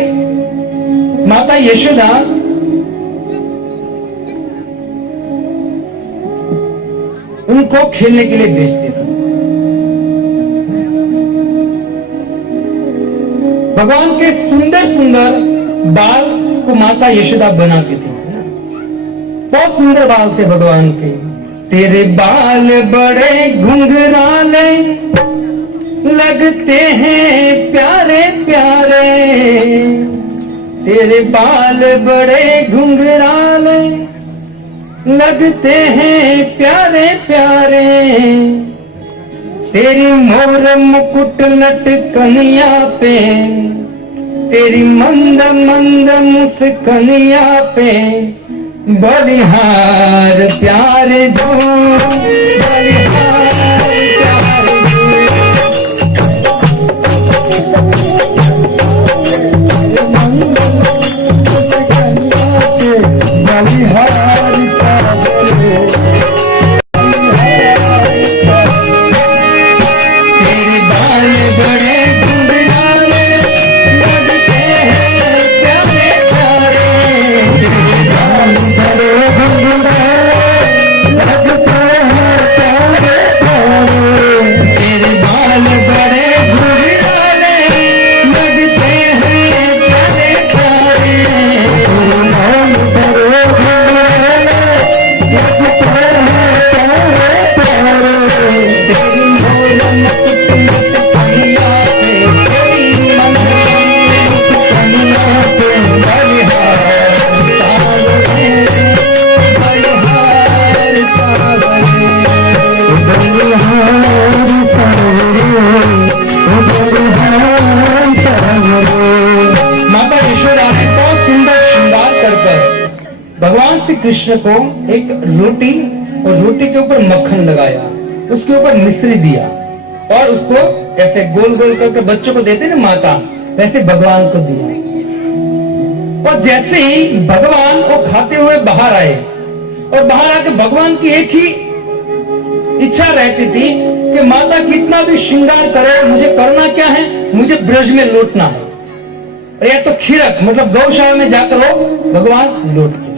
माता यशोदा उनको खेलने के लिए भेजती थी। भगवान के सुंदर सुंदर बाल को माता यशोदा बनाती थी, बहुत सुंदर बाल थे भगवान के। तेरे बाल बड़े घुंघराले लगते हैं प्यारे प्यारे, तेरे बाल बड़े घुंघराले लगते हैं प्यारे प्यारे, तेरी मोर मुकुट लटकनिया पे, तेरी मंद मंद मुस्कनिया पे, बलिहार प्यारे जो, बलिहार प्यारे जो, बलिहार श्री कृष्ण को एक रोटी और रोटी के ऊपर मक्खन लगाया, उसके ऊपर मिश्री दिया और उसको ऐसे गोल गोल करके बच्चों को देते ना माता, वैसे भगवान को दिया। और जैसे ही भगवान वो खाते हुए बाहर आए और बाहर आके भगवान की एक ही इच्छा रहती थी कि माता कितना भी श्रृंगार करे, मुझे करना क्या है, मुझे ब्रज में लौटना है। और या तो खीरक मतलब गौशाला में जाकर हो भगवान लौट के।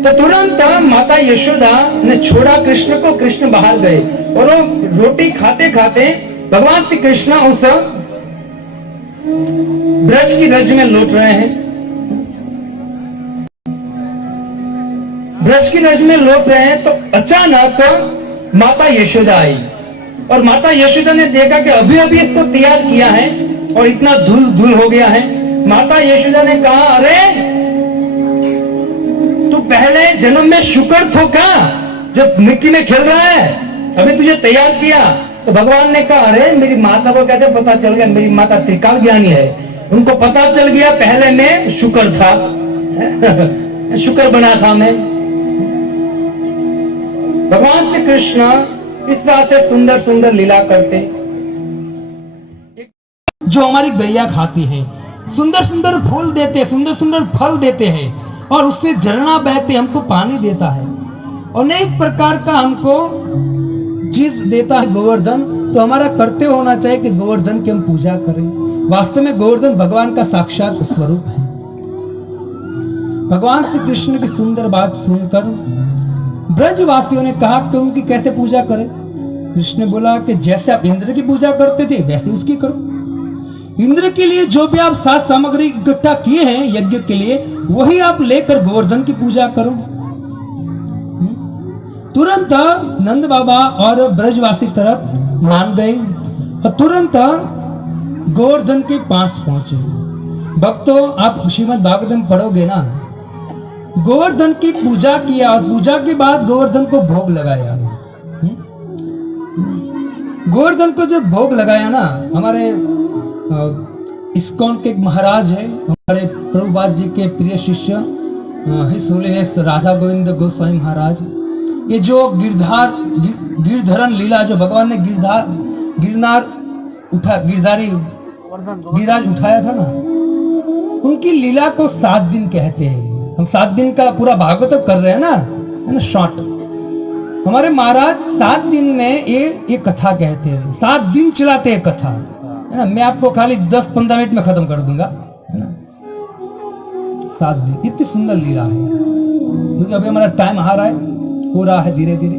तो तुरंत माता यशोदा ने छोड़ा कृष्ण को, कृष्ण बाहर गए और वो रोटी खाते खाते भगवान श्री कृष्ण उस ब्रज की रज में लौट रहे हैं। ब्रज की रज में लौट रहे हैं तो अचानक माता यशोदा आई और माता यशोदा ने देखा कि अभी अभी इसको तैयार किया है और इतना धूल धूल हो गया है। माता यशोदा ने कहा, अरे तू पहले जन्म में शुक्र तो क्या जो मिट्टी में खेल रहा है, अभी तुझे तैयार किया। तो भगवान ने कहा, अरे मेरी माता को कहते पता चल गया, मेरी माता त्रिकाल ज्ञानी है, उनको पता चल गया पहले मैं शुक्र था शुक्र बना था मैं। भगवान श्री कृष्ण इस तरह से सुंदर सुंदर लीला करते जो हमारी गैया खाती है, सुंदर सुंदर फूल देते, सुंदर सुंदर फल देते हैं और उससे झरना बहते हमको पानी देता है, अनेक प्रकार का हमको चीज देता है गोवर्धन। तो हमारा कर्तव्य होना चाहिए कि गोवर्धन की हम पूजा करें। वास्तव में गोवर्धन भगवान का साक्षात स्वरूप है। भगवान श्री कृष्ण की सुंदर बात सुनकर ब्रजवासियों ने कहा कि उनकी कैसे पूजा करें। कृष्ण ने बोला कि जैसे आप इंद्र की पूजा करते थे वैसे उसकी करो। इंद्र के लिए जो भी आप सात सामग्री इकट्ठा किए हैं यज्ञ के लिए, वही आप लेकर गोवर्धन की पूजा करो। तुरंत नंद बाबा और ब्रजवासी तरफ मान गए और तुरंत गोवर्धन के पास पहुंचे। भक्तों, आप श्रीमद् भागवतम पढ़ोगे ना, गोवर्धन की पूजा किया और पूजा के बाद गोवर्धन को भोग लगाया। गोवर्धन को जब भोग लगाया ना, हमारे इस्कॉन के महाराज है, हमारे प्रभुपाद जी के प्रिय शिष्य हिज होलीनेस राधा गोविंद गोस्वामी महाराज, ये जो गिरधरन लीला जो भगवान ने गिरराज उठाया था ना, उनकी लीला को 7 दिन कहते हैं। हम 7 दिन का पूरा भागवत कर रहे हैं ना, है ना, शॉर्ट। हमारे महाराज 7 दिन में ये कथा कहते हैं, 7 दिन चलाते हैं कथा, है ना। मैं आपको खाली 10-15 मिनट में खत्म कर दूंगा, है ना। 7 दिन, इतनी सुंदर लीला है। क्योंकि अभी हमारा टाइम आ रहा है, हो रहा है धीरे धीरे।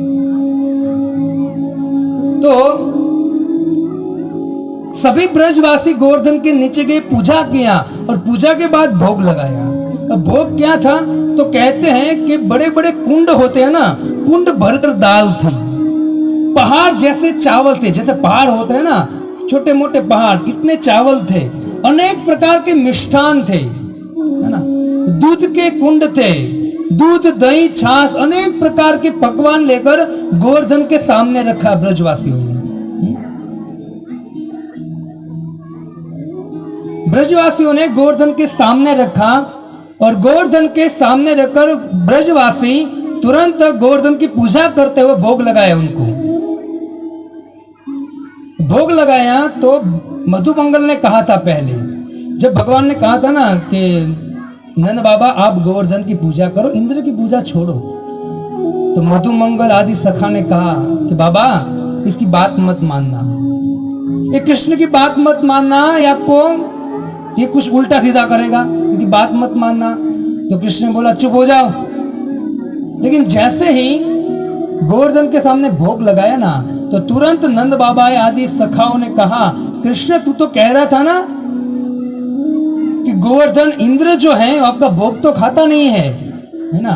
तो सभी ब्रजवासी गोवर्धन के नीचे गए, पूजा किया और पूजा के बाद भोग लगाया। अब भोग क्या था तो कहते हैं कि बड़े बड़े कुंड होते हैं ना, कुंड भरकर दाल थी, पहाड़ जैसे चावल थे, जैसे पहाड़ होते हैं ना छोटे मोटे पहाड़, इतने चावल थे, अनेक प्रकार के मिष्ठान थे, है ना, दूध के कुंड थे, दूध दही छाछ अनेक प्रकार के पकवान लेकर गोवर्धन के सामने रखा ब्रजवासियों ने। ब्रजवासियों ने गोवर्धन के सामने रखा और गोवर्धन के सामने रखकर ब्रजवासी तुरंत गोवर्धन की पूजा करते हुए भोग लगाया। उनको भोग लगाया तो मधुमंगल ने कहा था पहले, जब भगवान ने कहा था ना कि नंद बाबा आप गोवर्धन की पूजा करो, इंद्र की पूजा छोड़ो, तो मधुमंगल आदि सखा ने कहा कि बाबा इसकी बात मत मानना, ये कृष्ण की बात मत मानना, ये आपको ये कुछ उल्टा सीधा करेगा, इनकी बात मत मानना। तो कृष्ण ने बोला चुप हो जाओ। लेकिन जैसे ही गोवर्धन के सामने भोग लगाया ना, तो तुरंत नंद बाबा आदि सखाओं ने कहा, कृष्ण तू तो कह रहा था ना कि गोवर्धन इंद्र जो है आपका भोग तो खाता नहीं है ना,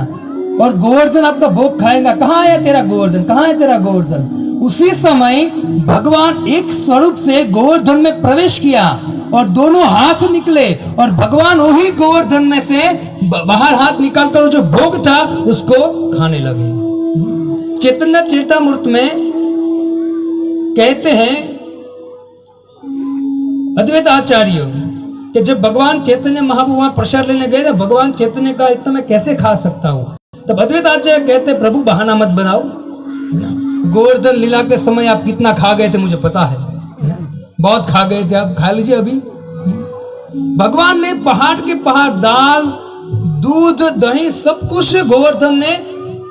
और गोवर्धन आपका भोग खाएगा, कहाँ है तेरा गोवर्धन, कहाँ है तेरा गोवर्धन। उसी समय भगवान एक स्वरूप से गोवर्धन में प्रवेश किया और दोनों हाथ निकले और भगवान वही गोवर्धन में से बाहर हाथ निकालकर जो भोग था उसको खाने लगे। चैतन्य चरितामृत में कहते हैं अद्वैत आचार्य कि जब भगवान चैतन्य महाप्रभु वहां प्रसाद लेने गए थे, भगवान चैतन्य का इतना मैं कैसे खा सकता हूँ। तब अद्वैत आचार्य कहते प्रभु बहाना मत बनाओ, गोवर्धन लीला के समय आप कितना खा गए थे मुझे पता है, बहुत खा गए थे, आप खा लीजिए अभी। भगवान ने पहाड़ के पहाड़ दाल दूध दही सब कुछ गोवर्धन ने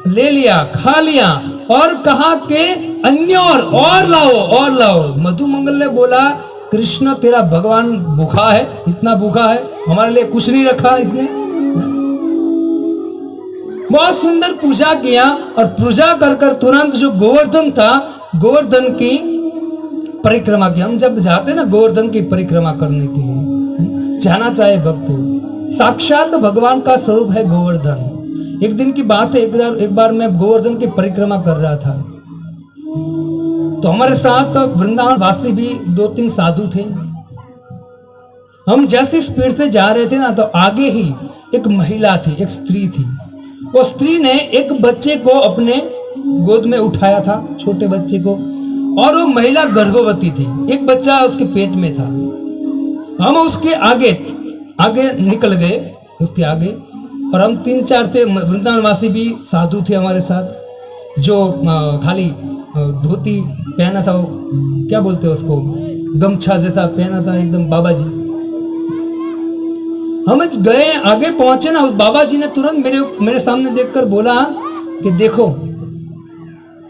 ले लिया, खा लिया और कहा कि अन्य और लाओ। मधुमंगल ने बोला कृष्ण तेरा भगवान भूखा है, इतना भूखा है, हमारे लिए कुछ नहीं रखा इसने। बहुत सुंदर पूजा किया और पूजा कर तुरंत जो गोवर्धन था, गोवर्धन की परिक्रमा की। हम जब जाते ना गोवर्धन की परिक्रमा करने के लिए, जाना चाहे भक्त, साक्षात भगवान का स्वरूप है गोवर्धन। एक दिन की बात है, एक बार मैं गोवर्धन की परिक्रमा कर रहा था, तो हमारे साथ वृंदावन वासी भी 2-3 साधु थे। हम जैसे स्पीड से जा रहे थे ना, तो आगे ही एक महिला थी, एक स्त्री थी। वो स्त्री ने एक बच्चे को अपने गोद में उठाया था, छोटे बच्चे को, और वो महिला गर्भवती थी, एक बच्चा उसके पेट में था। हम उसके आगे निकल गए, उसके आगे, और हम 3-4 थे वृंदावनवासी भी साधु थे हमारे साथ, जो खाली धोती पहना था, वो क्या बोलते हैं उसको, गमछा जैसा पहना था, एकदम बाबा जी। हम गए, आगे पहुंचे ना, उस बाबा जी ने तुरंत मेरे सामने देखकर बोला कि देखो,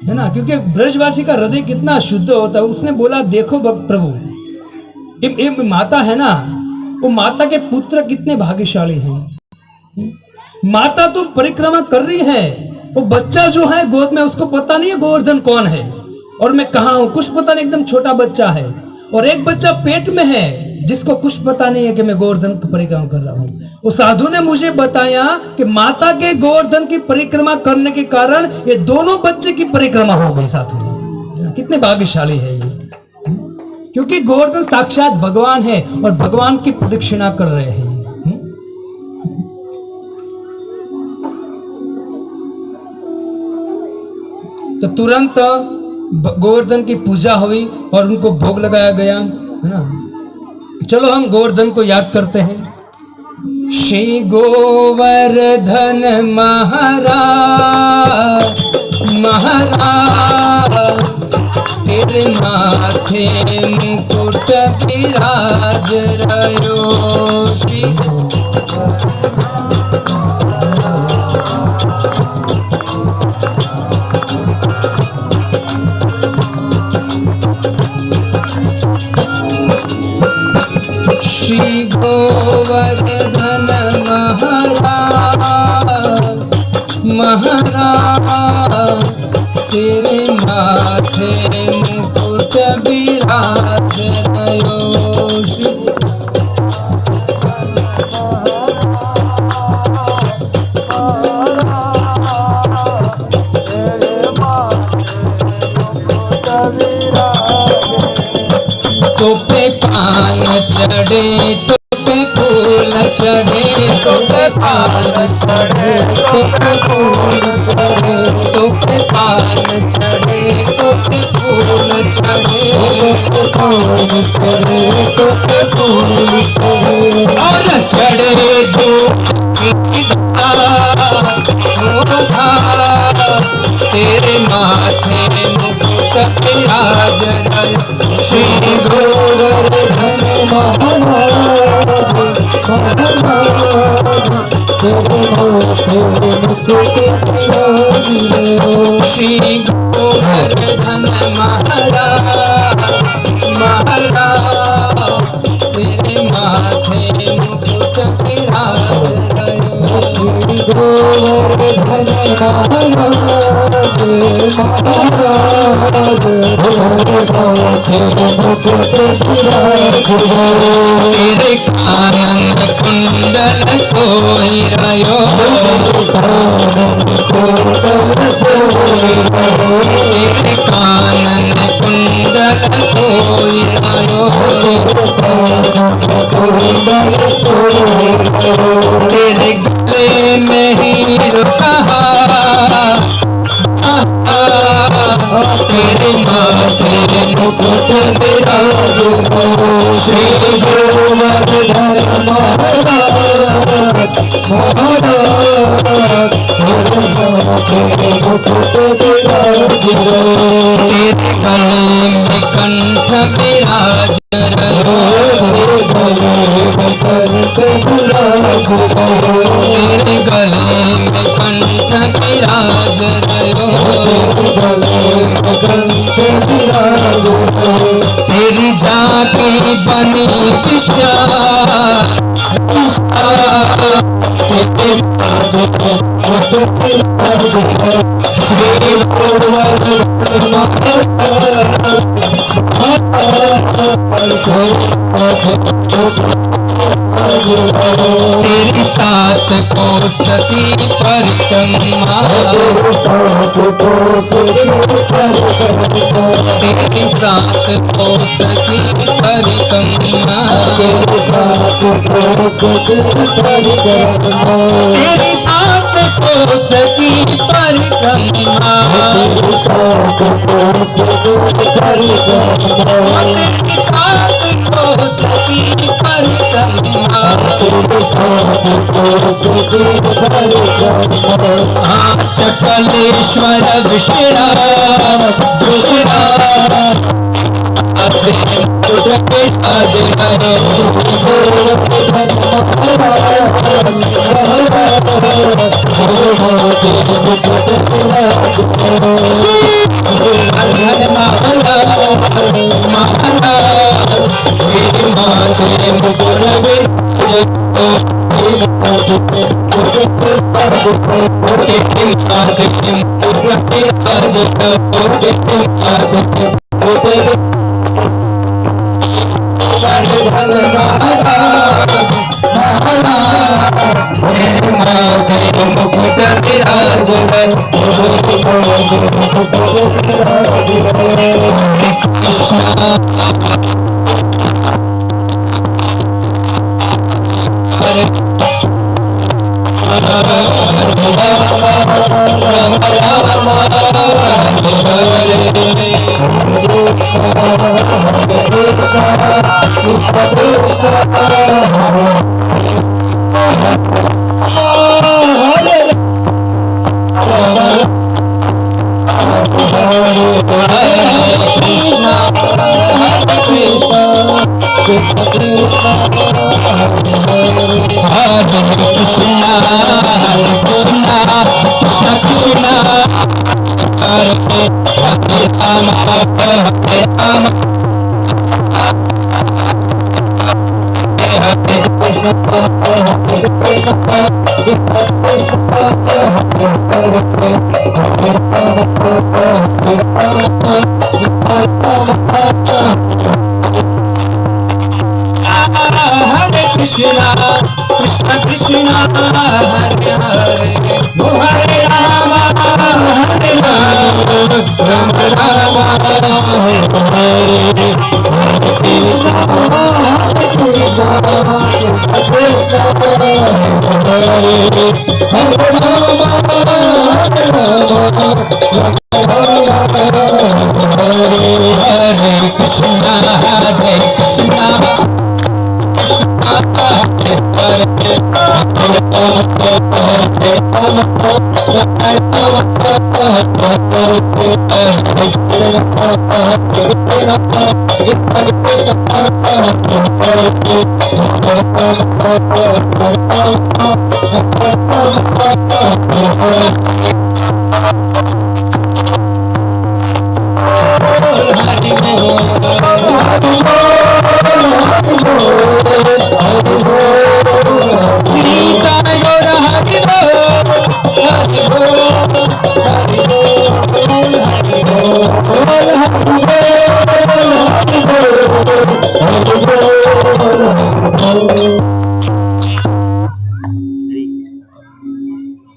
है ना, क्योंकि ब्रजवासी का हृदय कितना शुद्ध होता है। उसने बोला देखो प्रभु, ये माता है ना, वो माता के पुत्र कितने भाग्यशाली हैं। माता तो परिक्रमा कर रही है, वो बच्चा जो है गोद में, उसको पता नहीं है गोवर्धन कौन है और मैं कहाँ हूं, कुछ पता नहीं, एकदम छोटा बच्चा है। और एक बच्चा पेट में है जिसको कुछ पता नहीं है कि मैं गोवर्धन की परिक्रमा कर रहा हूँ। वो साधु ने मुझे बताया कि माता के गोवर्धन की परिक्रमा करने के कारण ये दोनों बच्चे की परिक्रमा हो गई साथ में। कितने भाग्यशाली है ये, क्योंकि गोवर्धन साक्षात भगवान है और भगवान की प्रदक्षिणा कर रहे हैं। तो तुरंत गोवर्धन की पूजा हुई और उनको भोग लगाया गया, है ना। चलो हम गोवर्धन को याद करते हैं। श्री गोवर्धन महाराज तेरे माथे मुकुट विराज रयो। श्री गोवर्धन महाराज तेरे माथे मुकुट विराज रयो। तो पे पान चढ़े, तो पे फूल चढ़े, तो पे पान चढ़े, तो पे फूल चढ़े, तो पे पान चढ़े, तो पे फूल चढ़े, तो पे चढ़े, तो पे फूल चढ़े। और चढ़े जो तेरे माथे मुकुट विराज रयो। श्री गोवर्धन महाराज तेरे माथे मुकुट विराज रयो। श्री गोवर्धन महाराज तेरे माथे मुकुट विराज रयो। श्री गोवर्धन तेरे कानन कुंडल सोई रयो। तेरे कानन कुंडल सोई रयो। तेरे गले में हीरो कहा, तेरे माथे मुकुट विराज रयो। श्री कंठ विराज रहो, तेरे गले में कंठ विराज रहो, तेरी झांकी बनी विशाल, तेरी सात कोस की परिक्रमा, तेरी सात कोस की परिक्रमा, तेरी सात कोस की परिक्रमा, चकलेश्वर विश्राम Krishna Krishna Hare Hare Hare Rama Hare Rama Rama Rama Hare Hare Krishna Hare Krishna Krishna Hare Hare Hare Rama Hare Rama Hare Krishna Hare Krishna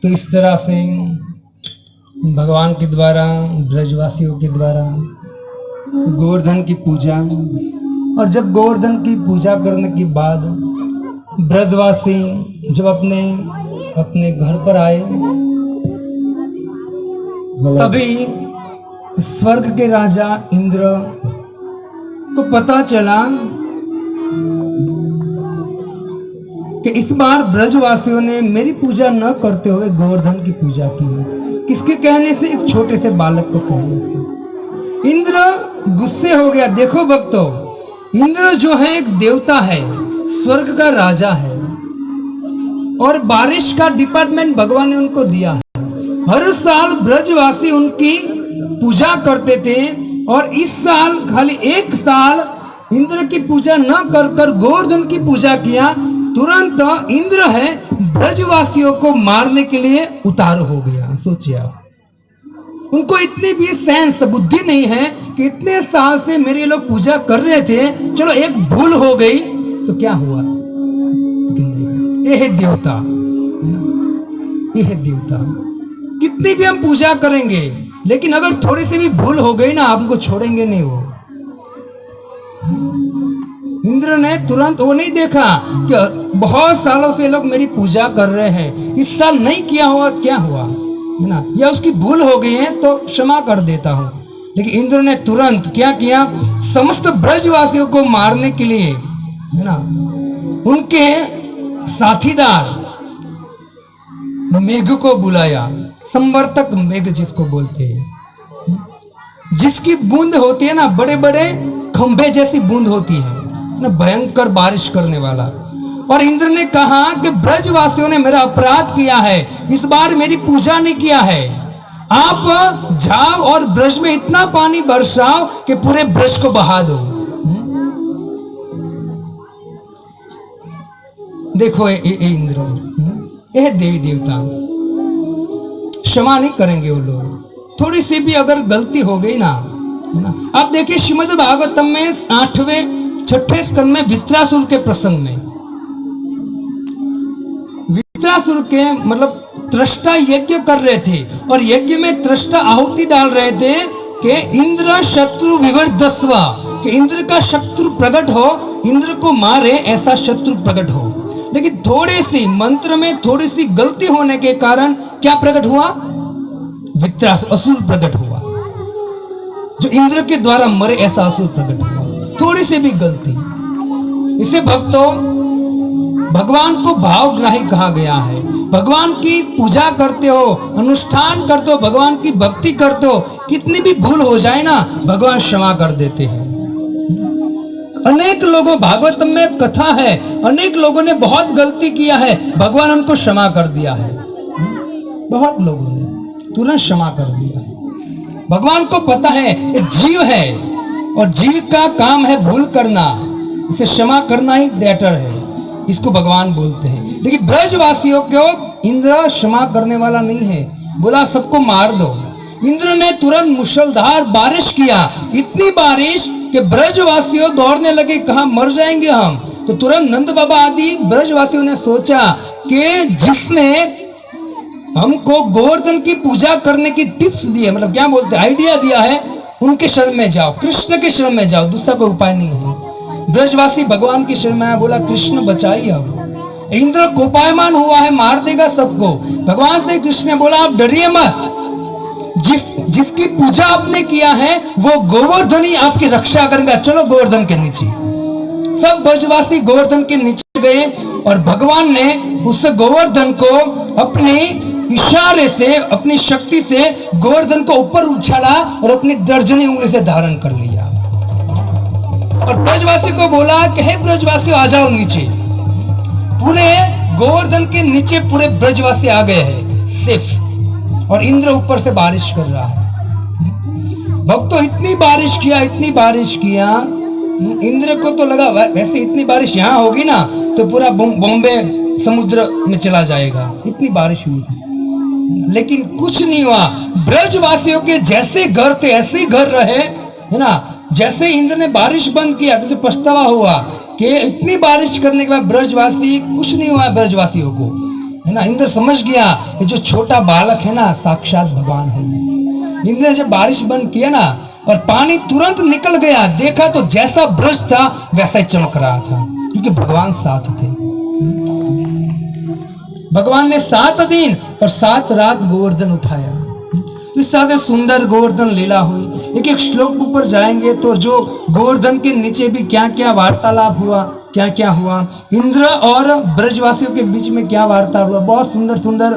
तो इस तरह से भगवान के द्वारा ब्रजवासियों के द्वारा गोवर्धन की पूजा, और जब गोवर्धन की पूजा करने के बाद ब्रजवासी जब अपने अपने घर पर आए, तभी स्वर्ग के राजा इंद्र को पता चला कि इस बार ब्रजवासियों ने मेरी पूजा न करते हुए गोवर्धन की पूजा की। किसके कहने से? एक छोटे से बालक को कहने से। इंद्र गुस्से हो गया। देखो भक्तों, इंद्र जो है एक देवता है, स्वर्ग का राजा है, और बारिश का डिपार्टमेंट भगवान ने उनको दिया है। हर साल ब्रजवासी उनकी पूजा करते थे, और इस साल खाली एक साल इंद्र की पूजा न कर गोवर्धन की पूजा किया। तुरंत इंद्र है ब्रजवासियों को मारने के लिए उतारू हो गया। सोचिए आप, उनको इतनी भी सेंस बुद्धि नहीं है कि इतने साल से मेरे लोग पूजा कर रहे थे, चलो एक भूल हो गई तो क्या हुआ। ये है देवता, ये है देवता। कितनी भी हम पूजा करेंगे, लेकिन अगर थोड़ी सी भी भूल हो गई ना, आपको छोड़ेंगे नहीं वो। इंद्र ने तुरंत वो नहीं देखा कि बहुत सालों से लोग मेरी पूजा कर रहे हैं, इस साल नहीं किया हुआ, क्या हुआ है ना, या उसकी भूल हो गई है तो क्षमा कर देता हूं। लेकिन इंद्र ने तुरंत क्या किया, समस्त ब्रजवासियों को मारने के लिए, है ना, उनके साथीदार मेघ को बुलाया। संवर्तक मेघ जिसको बोलते हैं, जिसकी बूंद होती है ना, बड़े बड़े खंभे जैसी बूंद होती है ना, भयंकर बारिश करने वाला। और इंद्र ने कहा कि ब्रजवासियों ने मेरा अपराध किया है, इस बार मेरी पूजा नहीं किया है, आप जाओ और ब्रज में इतना पानी बरसाओ कि पूरे ब्रज को बहा दो। देखो ये इंद्र, ये देवी देवता, क्षमा नहीं करेंगे वो लोग। थोड़ी सी भी अगर गलती हो गई ना, है ना। आप देखिए श्रीमद् भागवतम में 6वें स्कंद में वित्रासुर के प्रसंग में, वित्रासुर के मतलब त्रष्टा यज्ञ कर रहे थे, और यज्ञ में त्रष्टा आहुति डाल रहे थे कि इंद्र शत्रु विवर्धस्व, कि इंद्र का शत्रु प्रकट हो, इंद्र को मारे ऐसा शत्रु प्रकट हो। लेकिन थोड़ी सी मंत्र में थोड़ी सी गलती होने के कारण क्या प्रकट हुआ, वित्रासुर असुर प्रकट हुआ, जो इंद्र के द्वारा मरे ऐसा असुर प्रकट हुआ, थोड़ी सी भी गलती। इसे भक्तों भगवान को भावग्राही कहा गया है। भगवान की पूजा करते हो, अनुष्ठान करते हो, भगवान की भक्ति करते हो, कितनी भी भूल हो जाए ना, भगवान क्षमा कर देते हैं। अनेक लोगों, भागवत में कथा है, अनेक लोगों ने बहुत गलती किया है, भगवान उनको क्षमा कर दिया है। बहुत लोगों ने तुरंत क्षमा कर दिया है। भगवान को पता है ये जीव है, और जीव का काम है भूल करना, इसे क्षमा करना ही बेटर है, इसको भगवान बोलते हैं। लेकिन ब्रजवासियों को इंद्र क्षमा करने वाला नहीं है, बोला सबको मार दो। इंद्र ने तुरंत मूसलाधार बारिश किया, इतनी बारिश कि ब्रजवासियों दौड़ने लगे, कहा मर जाएंगे हम। तो तुरंत नंद बाबा आदि ब्रजवासियों ने सोचा कि जिसने हमको गोवर्धन की पूजा करने की टिप्स दी है, मतलब क्या बोलते हैं, आइडिया दिया है, उनके शरण में जाओ, कृष्ण के शरण में जाओ, दूसरा कोई उपाय नहीं है। ब्रजवासी भगवान की शरण में आया, बोला कृष्ण बचाइए। अब इंद्र कोपायमान हुआ है, मार देगा सबको। भगवान से कृष्ण ने बोला आप डरिए मत, जिसकी पूजा आपने किया है वो गोवर्धन ही आपकी रक्षा करेगा, चलो गोवर्धन के नीचे। सब ब्रजवासी गोवर्धन के नीचे गए, और भगवान ने उस गोवर्धन को अपने इशारे से, अपनी शक्ति से गोवर्धन को ऊपर उछाला और अपनी दर्जनी उंगली से धारण कर लिया, और ब्रजवासी को बोला कि हे ब्रजवासी आ जाओ नीचे। पूरे गोवर्धन के नीचे पूरे ब्रजवासी आ गए हैं सिर्फ, और इंद्र ऊपर से बारिश कर रहा है। भक्तों इतनी बारिश किया, इतनी बारिश किया, इंद्र को तो लगा वैसे इतनी बारिश यहाँ होगी ना तो पूरा बॉम्बे समुद्र में चला जाएगा, इतनी बारिश हुई थी। लेकिन कुछ नहीं हुआ, ब्रजवासियों के जैसे घर थे ऐसे ही घर रहे, है ना। जैसे इंद्र ने बारिश बंद किया, क्योंकि पछतावा हुआ कि इतनी बारिश करने के बाद ब्रजवासी, कुछ नहीं हुआ ब्रजवासियों को, है ना। इंद्र समझ गया कि जो छोटा बालक है ना साक्षात भगवान है। इंद्र ने जब बारिश बंद किया ना और पानी तुरंत निकल गया, देखा तो जैसा ब्रज था वैसा ही चमक रहा था, क्योंकि भगवान साथ थे। भगवान ने 7 दिन और 7 रात गोवर्धन उठाया। इस तरह से सुंदर गोवर्धन लीला हुई। एक एक श्लोक ऊपर जाएंगे तो जो गोवर्धन के नीचे भी क्या क्या वार्तालाप हुआ, क्या क्या हुआ, इंद्र और ब्रजवासियों के बीच में क्या वार्ता हुआ, बहुत सुंदर सुंदर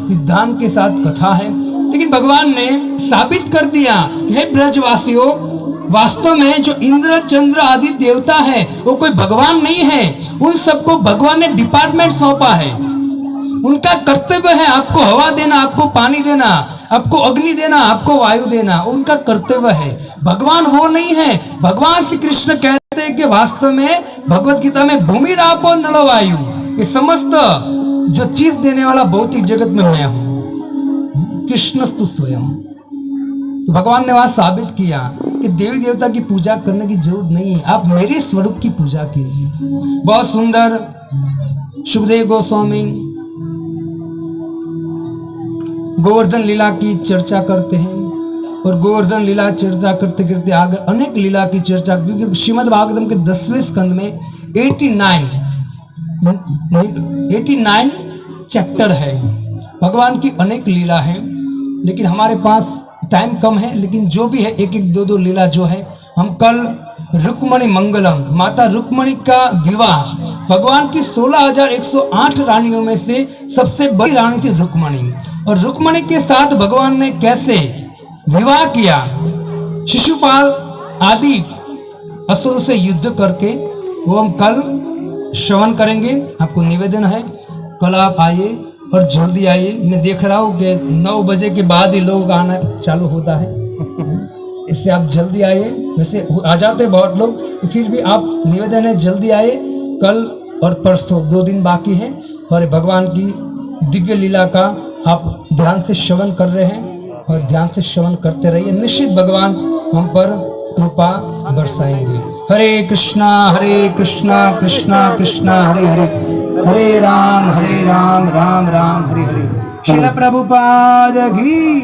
सिद्धांत के साथ कथा है। लेकिन भगवान ने साबित कर दिया, हे ब्रजवासियों, वास्तव में जो इंद्र चंद्र आदि देवता है वो कोई भगवान नहीं है। उन सबको भगवान ने डिपार्टमेंट सौंपा है। उनका कर्तव्य है आपको हवा देना, आपको पानी देना, आपको अग्नि देना, आपको वायु देना, उनका कर्तव्य है। भगवान वो नहीं है। भगवान श्री कृष्ण कहते हैं कि वास्तव में भगवत गीता में भूमि रापो नल वायु, ये समस्त जो चीज देने वाला भौतिक जगत में मैं हूं, कृष्णस्तु स्वयं। तो भगवान ने वहां साबित किया कि देवी देवता की पूजा करने की जरूरत नहीं है, आप मेरे स्वरूप की पूजा कीजिए। बहुत सुंदर सुखदेव गोस्वामी गोवर्धन लीला की चर्चा करते हैं, और गोवर्धन लीला चर्चा करते करते आगे अनेक लीला की चर्चा, क्योंकि श्रीमद् भागवतम के 10वें स्कंद में 89 चैप्टर है। भगवान की अनेक लीला है, लेकिन हमारे पास टाइम कम है। लेकिन जो भी है एक एक दो लीला जो है, हम कल रुक्मणी मंगलम, माता रुक्मणी का विवाह, भगवान की 16,108 रानियों में से सबसे बड़ी रानी थी रुक्मणी, और रुक्मणी के साथ भगवान ने कैसे विवाह किया, शिशुपाल आदि असुर से युद्ध करके, वो हम कल श्रवण करेंगे। आपको निवेदन है कल आप आइए और जल्दी आइए। मैं देख रहा हूँ कि 9 बजे के बाद ही लोग आना चालू होता है, इससे आप जल्दी आइए। वैसे आ जाते बहुत लोग, फिर भी आप निवेदन है जल्दी आइए। कल और परसों 2 दिन बाकी है, और भगवान की दिव्य लीला का आप ध्यान से श्रवण कर रहे हैं, और ध्यान से श्रवण करते रहिए। निश्चित भगवान हम पर कृपा बरसाएंगे। हरे कृष्णा कृष्णा कृष्णा हरे हरे, हरे राम राम राम हरे हरे। श्रील प्रभुपाद की